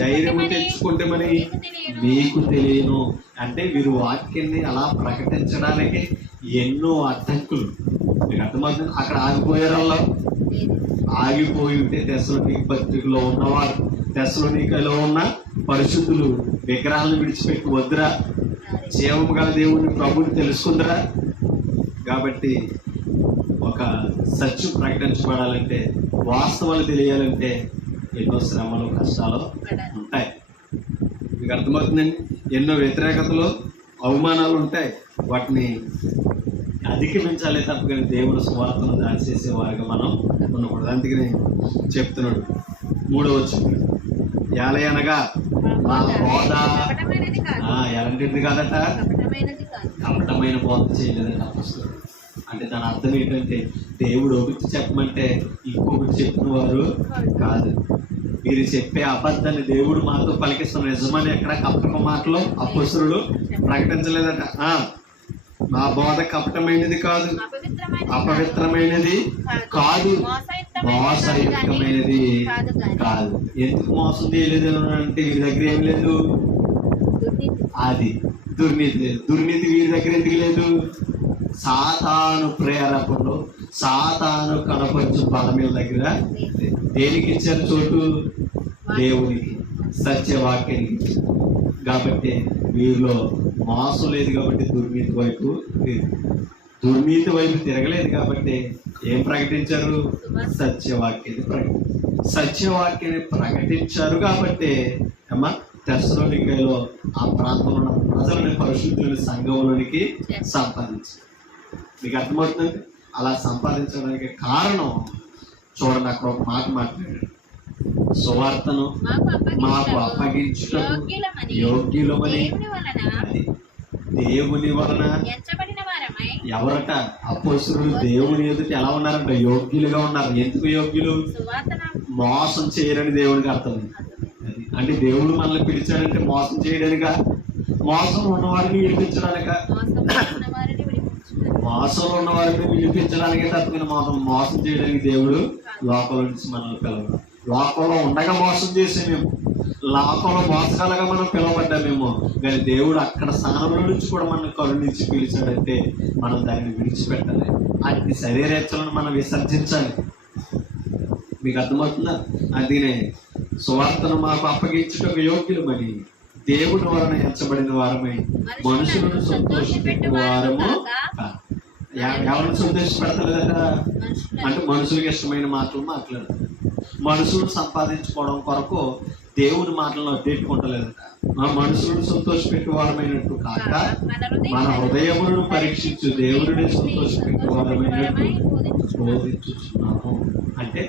ధైర్యము తెచ్చుకుంటామని మీకు తెలియను. అంటే వీరు వాక్యాన్ని అలా ప్రకటించడానికి ఎన్నో అడ్డంకులు. మీకు అర్థమవుతుంది. అక్కడ ఆగిపోయారల్లా ఆగిపోయి ఉంటే తెస్సలోనికీ పత్రికలో ఉన్నవారు, తెస్సలోనికలో ఉన్న పరిశుద్ధులు విగ్రహాలను విడిచిపెట్టి వద్దురా, జీవము గల దేవుని ప్రభుని తెలుసుకుందరా. కాబట్టి ఒక సత్యం ప్రకటించబడాలంటే, వాస్తవాలు తెలియాలంటే ఎన్నో శ్రమలు కష్టాలు ఉంటాయి. మీకు అర్థమవుతుందండి. ఎన్నో వ్యతిరేకతలు అవమానాలు ఉంటాయి. వాటిని అధిగమించాలి తప్ప కానీ దేవుని సువార్తను దాడి చేసేవారుగా మనం ఉండకూడదు. అందుకని చెప్తున్నాడు 3వ వచనం, ఏలయనగా మా బోధ ఎలాంటిది కాదట? కపటమైన బోధ చేయలేదంట అపొస్తలుడు. అంటే దాని అర్థం ఏంటంటే దేవుడు ఒకటి చెప్పమంటే ఇంకొకటి చెప్పిన వారు కాదు. మీరు చెప్పే అబద్ధాన్ని దేవుడు మాతో పలికిస్తున్న నిజమని ఎక్కడ కపటమ మాటలో అపొస్తలుడు ప్రకటించలేదట. నా బోధ కపటమైనది కాదు, అపవిత్రమైనది కాదు, మోసయుక్తమైనది కాదు. ఎందుకు మోసం చేయలేదు అంటే వీరి దగ్గర ఏం లేదు? అది దుర్నీతి లేదు. దుర్నీతి వీరి దగ్గర ఎందుకు లేదు? సాతాను ప్రేరకుడు, సాతాను కనపరచు బలమీల దగ్గర. దేనికి ఇచ్చారు చోటు? దేవునికి, సత్యవాక్యానికి. కాబట్టి వీరిలో మోసం లేదు కాబట్టి దుర్నీతి వైపు లేదు. దుర్నీతి వైపు తిరగలేదు కాబట్టి ఏం ప్రకటించారు? సత్యవాక్యాన్ని ప్రకటించారు కాబట్టి అమ్మా తెస్సలోనికైలో ఆ ప్రాంతంలో ఉన్న ప్రజలని పరిశుద్ధులని సంఘంలోనికి సంపాదించారు. మీకు అర్థమవుతుంది? అలా సంపాదించడానికి కారణం చూడండి, అక్కడ ఒక మాట మాట్లాడాడు, సువార్తను మాకు అప్పగించుటకు యోగ్యులమని. అది దేవుని వలన ఎవరట? అపోస్తలులు దేవుని ఎదుట ఎలా ఉన్నారంట? యోగ్యులుగా ఉన్నారు. ఎందుకు యోగ్యులు? మోసం చేయరని దేవుడికి అర్థమైంది. అంటే దేవుడు మనల్ని పిలిచాడంటే మోసం చేయడానికా? మోసం ఉన్నవారిని విడిపించడానిక? మోసంలో ఉన్న వారిని విడిపించడానికి తప్పని మోసం చేయడానికి దేవుడు లోకంలో నుంచి మనల్ని పిలవడు. లోకంలో ఉండగా మోసం చేసే మేము, లోకంలో మోసగాలుగా మనం పిలవబడ్డామేమో, కానీ దేవుడు అక్కడ స్థానంలో నుంచి కూడా మనల్ని కరుణించి పిలిచాడంటే మనం దాన్ని విడిచిపెట్టాలి. అది శరీరేచ్ఛలను మనం విసర్జించాలి. మీకు అర్థమవుతుందా? అందుకనే సువార్తను మాకు అప్పగించుటకు యోగ్యులమని దేవుని వలన ఎంచబడిన వారమై మనుషులను సంతోషపెట్టే వారము కాదు. ఎవరిని సంతోషపెడతలేదట? అంటే మనుషులకు ఇష్టమైన మాటలు మాట్లాడతారు. మనుషులు సంపాదించుకోవడం కొరకు దేవుని మాటలను అడ్డెట్టుకుంటలేదట. మనుషులను సంతోషపెట్టే వారమైనట్టు కాక మన హృదయములను పరీక్షించు దేవుడిని సంతోషపెట్టే వారమైనట్టు బోధించుచున్నాము. అంటే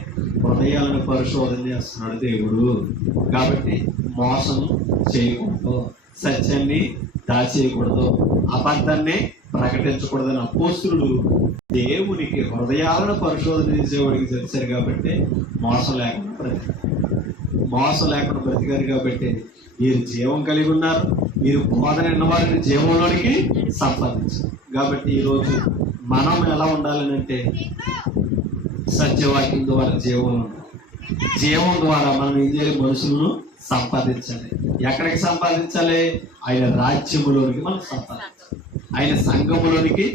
హృదయాలను పరిశోధన చేస్తున్నాడు దేవుడు. కాబట్టి మోసం చేయకూడదు, సత్యాన్ని దాచేయకూడదు, అబద్ధాన్ని ప్రకటించకూడదని అపోస్తలులు దేవునికి హృదయాలను పరిశోధన చేసేవాడికి తెలిసారు. కాబట్టి మోసం లేకుండా బ్రతికారు. కాబట్టి మీరు జీవం కలిగి ఉన్నారు. మీరు బోధన ఉన్నవారిని జీవంలోనికి సంపాదించారు. కాబట్టి ఈరోజు మనం ఎలా ఉండాలని అంటే సత్యవాక్యం ద్వారా జీవం ద్వారా మనం ఏం చేయాలి? మనుషులను సంపాదించాలి. ఎక్కడికి సంపాదించాలి? ఆయన రాజ్యములోనికి మనం సంపాదించాలి, ఆయన సంఘములోనికి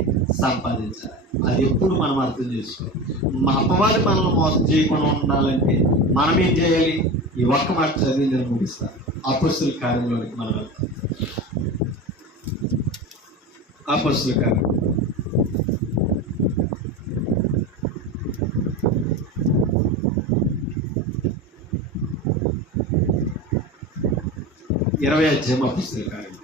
సంపాదించాలి. అది ఎప్పుడు మనం అర్థం చేసుకోవాలి. మా అప్పవారి మనల్ని మోసం చేయకుండా ఉండాలంటే మనం ఏం చేయాలి? ఈ ఒక్క మాట చదివి నేను ముగిస్తాను. అపొస్తలుల కార్యంలోనికి మనం వెళ్తాం. అపొస్తలుల కార్యం 20వ అధ్యాయం అపొస్తలుల కార్యం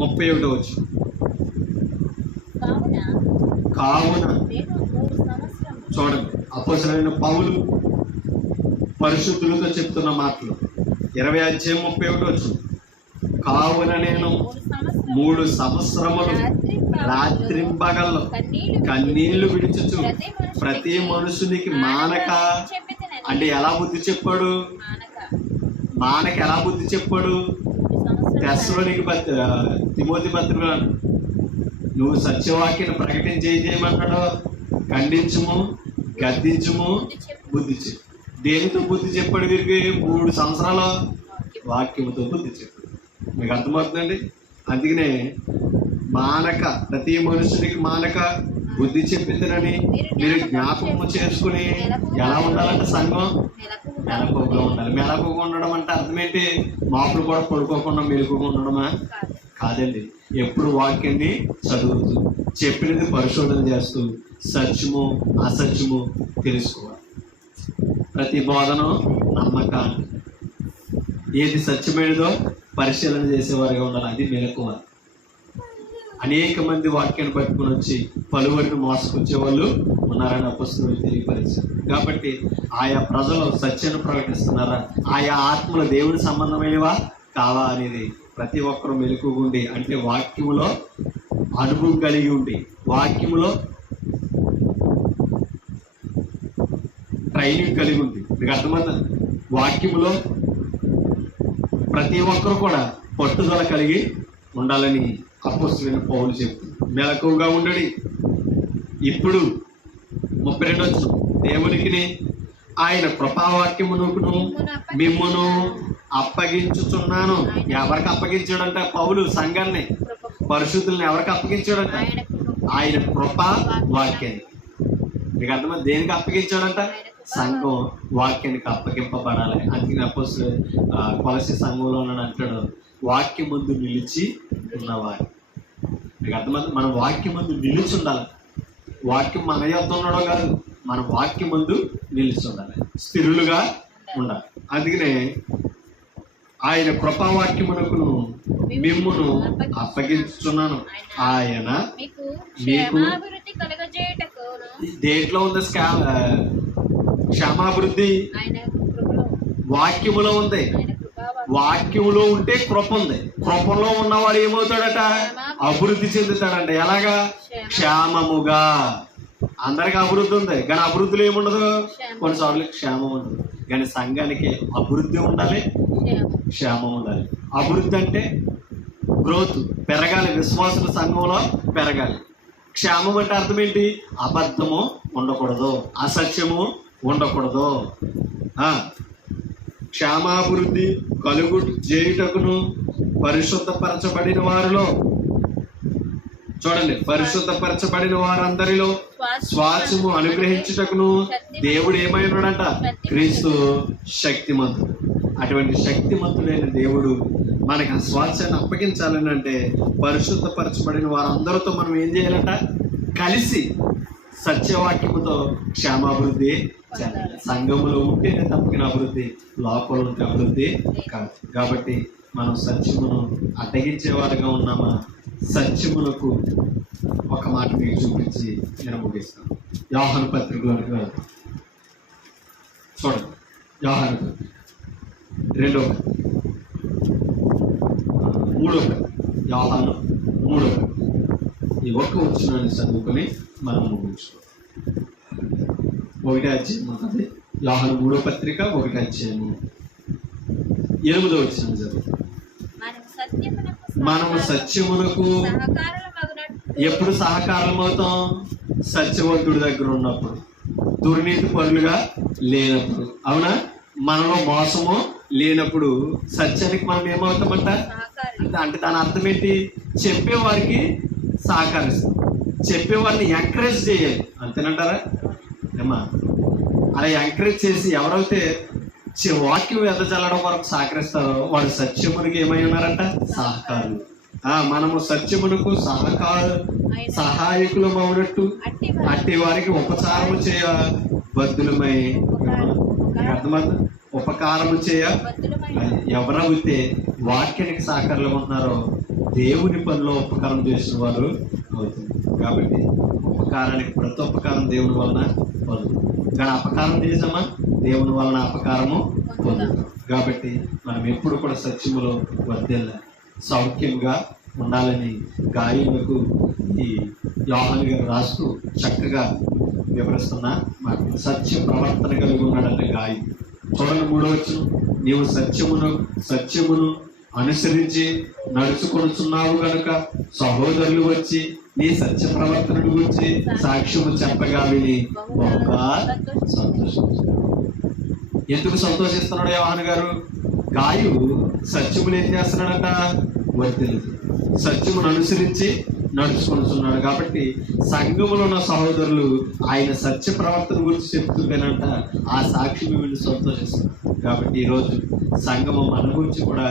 31వ వచనం. కావున చూడండి, అపొస్తలుడైన పౌలు పరిశుద్ధులతో చెప్తున్న మాటలు. 20వ అధ్యాయం 31వ వచనం. కావున నేను 3 సంవత్సరములు రాత్రింబగళ్ళు కన్నీళ్లు విడిచుచు ప్రతి మనుషునికి మానక. అంటే ఎలా బుద్ధి చెప్పాడు? మానక ఎలా బుద్ధి చెప్పాడు? తెస్సలోనిక తిమోతి పత్రిక నువ్వు సత్యవాక్యాన్ని ప్రకటించేయమన్నాడు. ఖండించుము, గద్దించుము, బుద్ధి చెప్పు. దేనితో బుద్ధి చెప్పాడు? వీరికి 3 సంవత్సరాల వాక్యముతో బుద్ధి చెప్పాడు. మీకు అర్థమవుతుందండి? అందుకనే మానక, ప్రతి మనుషునికి మానక బుద్ధి చెప్పిందని మీరు జ్ఞాపకము చేసుకుని ఎలా ఉండాలంటే సంఘం మెలకువగా ఉండాలి. మెలకువగా ఉండడం అంటే అర్థం ఏంటి? మాపులు కూడా పడుకోకుండా మెలకువగా ఉండడమా? కాదండి. ఎప్పుడు వాక్యాన్ని చదువుతూ చెప్పినది పరిశోధన చేస్తూ సత్యము అసత్యము తెలుసుకోవాలి. ప్రతి బోధన నమ్మకాన్ని, ఏది సత్యమైనదో పరిశీలన చేసేవారుగా ఉండాలి. అది మెలకువ. అనేక మంది వాక్యాన్ని పట్టుకుని వచ్చి పలువురిని మోసకొచ్చే వాళ్ళు ఉన్నారని అపొస్తలులు తెలియపరిచారు. కాబట్టి ఆయా ప్రజలు సత్యాన్ని ప్రకటిస్తున్నారా, ఆయా ఆత్మలు దేవుని సంబంధమైనవా కావా అనేది ప్రతి ఒక్కరూ మెలకువగా ఉండి, అంటే వాక్యములో అనుభవం కలిగి ఉండి, వాక్యములో ట్రైనింగ్ కలిగి ఉంది. మీకు అర్థమవుతుంది? వాక్యములో ప్రతి ఒక్కరు కూడా పట్టుదల కలిగి ఉండాలని అపొస్తలుడైన పౌలు చెప్తుంది. మెలకువగా ఉండడి. ఇప్పుడు 32వ వచనం. దేవునికి ఆయన కృపావాక్యమును మిమ్మును అప్పగించుచున్నాను. ఎవరికి అప్పగించాడంట? పౌలు సంఘాన్ని, పరిశుద్ధుల్ని ఎవరికి అప్పగించాడంట? ఆయన కృపా వాక్యాన్ని. మీకు అర్థమైంది? దేనికి అప్పగించాడంట? సంఘం వాక్యానికి అప్పగింపబడాలి. అందుకని అపొస్తలుడు కొలస్సీ సంఘంలో అంటాడు, వాక్యమందు నిలిచి ఉన్నవారు. మీకు అర్థమైంది? మనం వాక్యమందు నిలిచి ఉండాలి. వాక్యం మన యొద్ద ఉండడం కాదు, మన వాక్యమందు నిలిచి ఉండాలి, స్థిరులుగా ఉండాలి. అందుకనే ఆయన కృపావాక్యమునకును మిమ్మును అప్పగించుచున్నాను. ఆయన మీకు దేంట్లో ఉంది క్షేమాభివృద్ధి? వాక్యములో ఉంది. వాక్యములో ఉంటే కృప ఉంది. కృపలో ఉన్నవాడు ఏమవుతాడట? అభివృద్ధి చెందుతాడంట. ఎలాగా? క్షేమముగా. అందరికి అభివృద్ధి ఉంది, కానీ అభివృద్ధిలో ఏముండదు? కొన్నిసార్లు క్షేమం ఉండదు. కానీ సంఘానికి అభివృద్ధి ఉండాలి, క్షేమం ఉండాలి. అభివృద్ధి అంటే గ్రోత్, పెరగాలి, విశ్వాసుల సంఘంలో పెరగాలి. క్షేమం అంటే అర్థం ఏంటి? అబద్ధము ఉండకూడదు, అసత్యము ఉండకూడదు. క్షేమాభివృద్ధి కలుగు చేయుటకును పరిశుద్ధపరచబడిన వారిలో, చూడండి, పరిశుద్ధపరచబడిన వారందరిలో శ్వాసము అనుగ్రహించుటకును దేవుడు ఏమైనాడంట? క్రీస్తు శక్తిమంతుడు. అటువంటి శక్తిమంతుడైన దేవుడు మనకి ఆ శ్వాసాన్ని అప్పగించాలని అంటే పరిశుద్ధపరచబడిన వారందరితో మనం ఏం చేయాలంట? కలిసి సత్యవాక్యముతో క్షేమాభివృద్ధి చెందాలి. సంఘములో ఉంటేనే తప్పిన అభివృద్ధి, లోపల ఉంటే అభివృద్ధి కాదు. కాబట్టి మనం సత్యమును అడ్డగించే వారుగా ఉన్నామా? సత్యములకు ఒక మాట మీకు చూపించి నేను ముగిస్తాను. యోహాను పత్రికలోనికి వెళ్తాం. చూడండి, యోహాను పత్రిక 2వ 3వ యోహాను 3వ ఈ ఒక్క వచ్చినాన్ని చదువుకొని మనం ముగించుకోవాలి. 1వ అధ్యాయం ఉంటుంది. యోహాను 3వ పత్రిక 1వ అధ్యాయము 8వ వచనం చదువు. మనము సత్యమునకు ఎప్పుడు సహకారం అవుతాం? సత్యవంతుడి దగ్గర ఉన్నప్పుడు, దుర్నీతి పరులుగా లేనప్పుడు. అవునా? మనలో మోసము లేనప్పుడు సత్యానికి మనం ఏమవుతామంట? అంటే దాని అర్థం ఏంటి? చెప్పేవారికి సహకరిస్తాం, చెప్పేవారిని ఎంకరేజ్ చేయాలి. అంతేనంటారా ఏమా? అలా ఎంకరేజ్ చేసి ఎవరైతే వాక్యం ఎదజల్లడం వరకు సహకరిస్తారో వాడు సత్యమునికి ఏమై ఉన్నారంట? సహకారులు. మనము సత్యమునకు సహాయకులం అవునట్టు అట్టి వారికి ఉపచారము చేయ బద్దులమై. అర్థమవుతుంది? ఉపకారము చేయ ఎవరైతే వాక్యానికి సహకారులు ఉన్నారో దేవుని పనిలో ఉపకారం చేసిన వారు అవుతుంది. కాబట్టి ఉపకారానికి ప్రతి ఉపకారం దేవుని వలన పొందుతాం. కానీ అపకారం చేసామా? దేవుని వలన అపకారము పొందుతాం. కాబట్టి మనం ఎప్పుడు కూడా సత్యములో వర్ధిల్లాలి, సౌఖ్యంగా ఉండాలని గాయకులకు ఈ యోహాను గారు రాస్తూ చక్కగా వివరిస్తున్నా మాట. సత్య ప్రవర్తన కలిగి ఉన్నాడంటే గాయకుడు. చూడండి 3వ వచనం. నీవు సత్యమును అనుసరించి నడుచుకొనుచున్నావు కనుక సహోదరులు వచ్చి నీ సత్య ప్రవర్తన గురించి సాక్ష్యము చెప్పగా విని బహుగా సంతోషించారు. ఎందుకు సంతోషిస్తున్నాడు యోహాను గారు? గాయు సత్యములు ఏం చేస్తున్నాడట? వర్ధిల్లుతుంది. సత్యమును అనుసరించి నడుచుకొనుచున్నాడు. కాబట్టి సంఘములో ఉన్న సహోదరులు ఆయన సత్య ప్రవర్తన గురించి చెప్తుంటేనంట ఆ సాక్ష్యం వీళ్ళు సంతోషిస్తున్నారు. కాబట్టి ఈరోజు సంఘము మన గురించి కూడా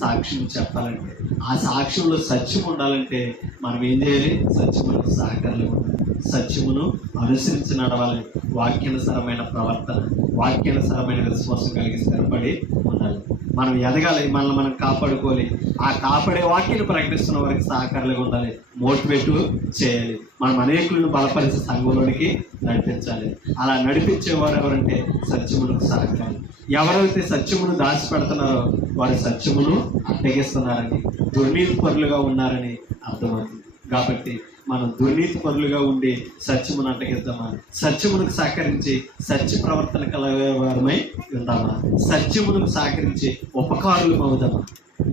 సాక్ష్యం చెప్పాలంటే, ఆ సాక్ష్యంలో సత్యం ఉండాలంటే మనం ఏం చేయాలి? సత్యములకు సహకారాలు ఉండాలి, సత్యమును అనుసరించి నడవాలి, వాక్యానుసరమైన ప్రవర్తన, వాక్యానుసరమైన విశ్వాసం కలిగి స్థిరపడి ఉండాలి. మనం ఎదగాలి, మనల్ని మనం కాపాడుకోవాలి. ఆ కాపాడే వాక్యాన్ని ప్రకటిస్తున్న వారికి సహకారాలుగా ఉండాలి, మోటివేట్ చేయాలి. మనం అనేకులను బలపరిచే సంఘంలోనికి నడిపించాలి. అలా నడిపించేవారు ఎవరంటే సత్యములకు సహకారం. ఎవరైతే సత్యమును దాచిపెడుతున్నారో వారు సత్యమును అడ్డగిస్తున్నారని, దుర్నీతి పరులుగా ఉన్నారని అర్థమవుతుంది. కాబట్టి మనం దుర్నీతి పరులుగా ఉండి సత్యమును అడ్డగిద్దామా? సత్యమునకు సహకరించి సత్య ప్రవర్తన కలవారమై ఉందామా? సత్యమునకు సహకరించి ఉపకారులు అవుదామా?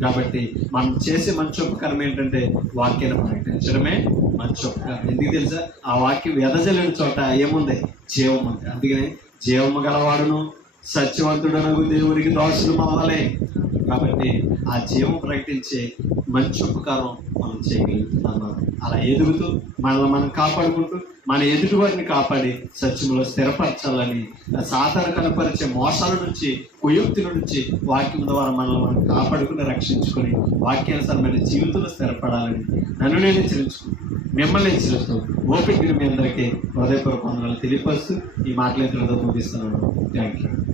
కాబట్టి మనం చేసే మంచి ఉపకారం ఏంటంటే వాక్యాన్ని ప్రకటించడమే మంచి ఉపకారం. ఎందుకు తెలుసా? ఆ వాక్యం వెదజల్లిన చోట ఏముంది? జీవం ఉంది. అందుకని జీవము గలవాడును సత్యవంతుడనగు దేవునికి దాసులు అవ్వాలి. కాబట్టి ఆ జీవం ప్రకటించే మంచి ఉపకారం మనం చేయగలుగుతున్నాము. అలా ఎదుగుతూ మనల్ని మనం కాపాడుకుంటూ మన ఎదుటి వారిని కాపాడి సత్యంలో స్థిరపరచాలని, సాతాను కనపరిచే మోసాల నుంచి, కుయుక్తుల నుంచి వాక్యం ద్వారా మనల్ని మనం కాపాడుకుని రక్షించుకొని వాక్యానుసారమైన జీవితంలో స్థిరపడాలని నన్ను నేను హెచ్చరించుకుంటాను. మిమ్మల్ని హెచ్చరిస్తూ ఓపిక మీ అందరికీ హృదయపూర్వక వందనాలు తెలియపరుస్తూ ఈ మాటలు ఎంతో ముగిస్తున్నాను. Thank you.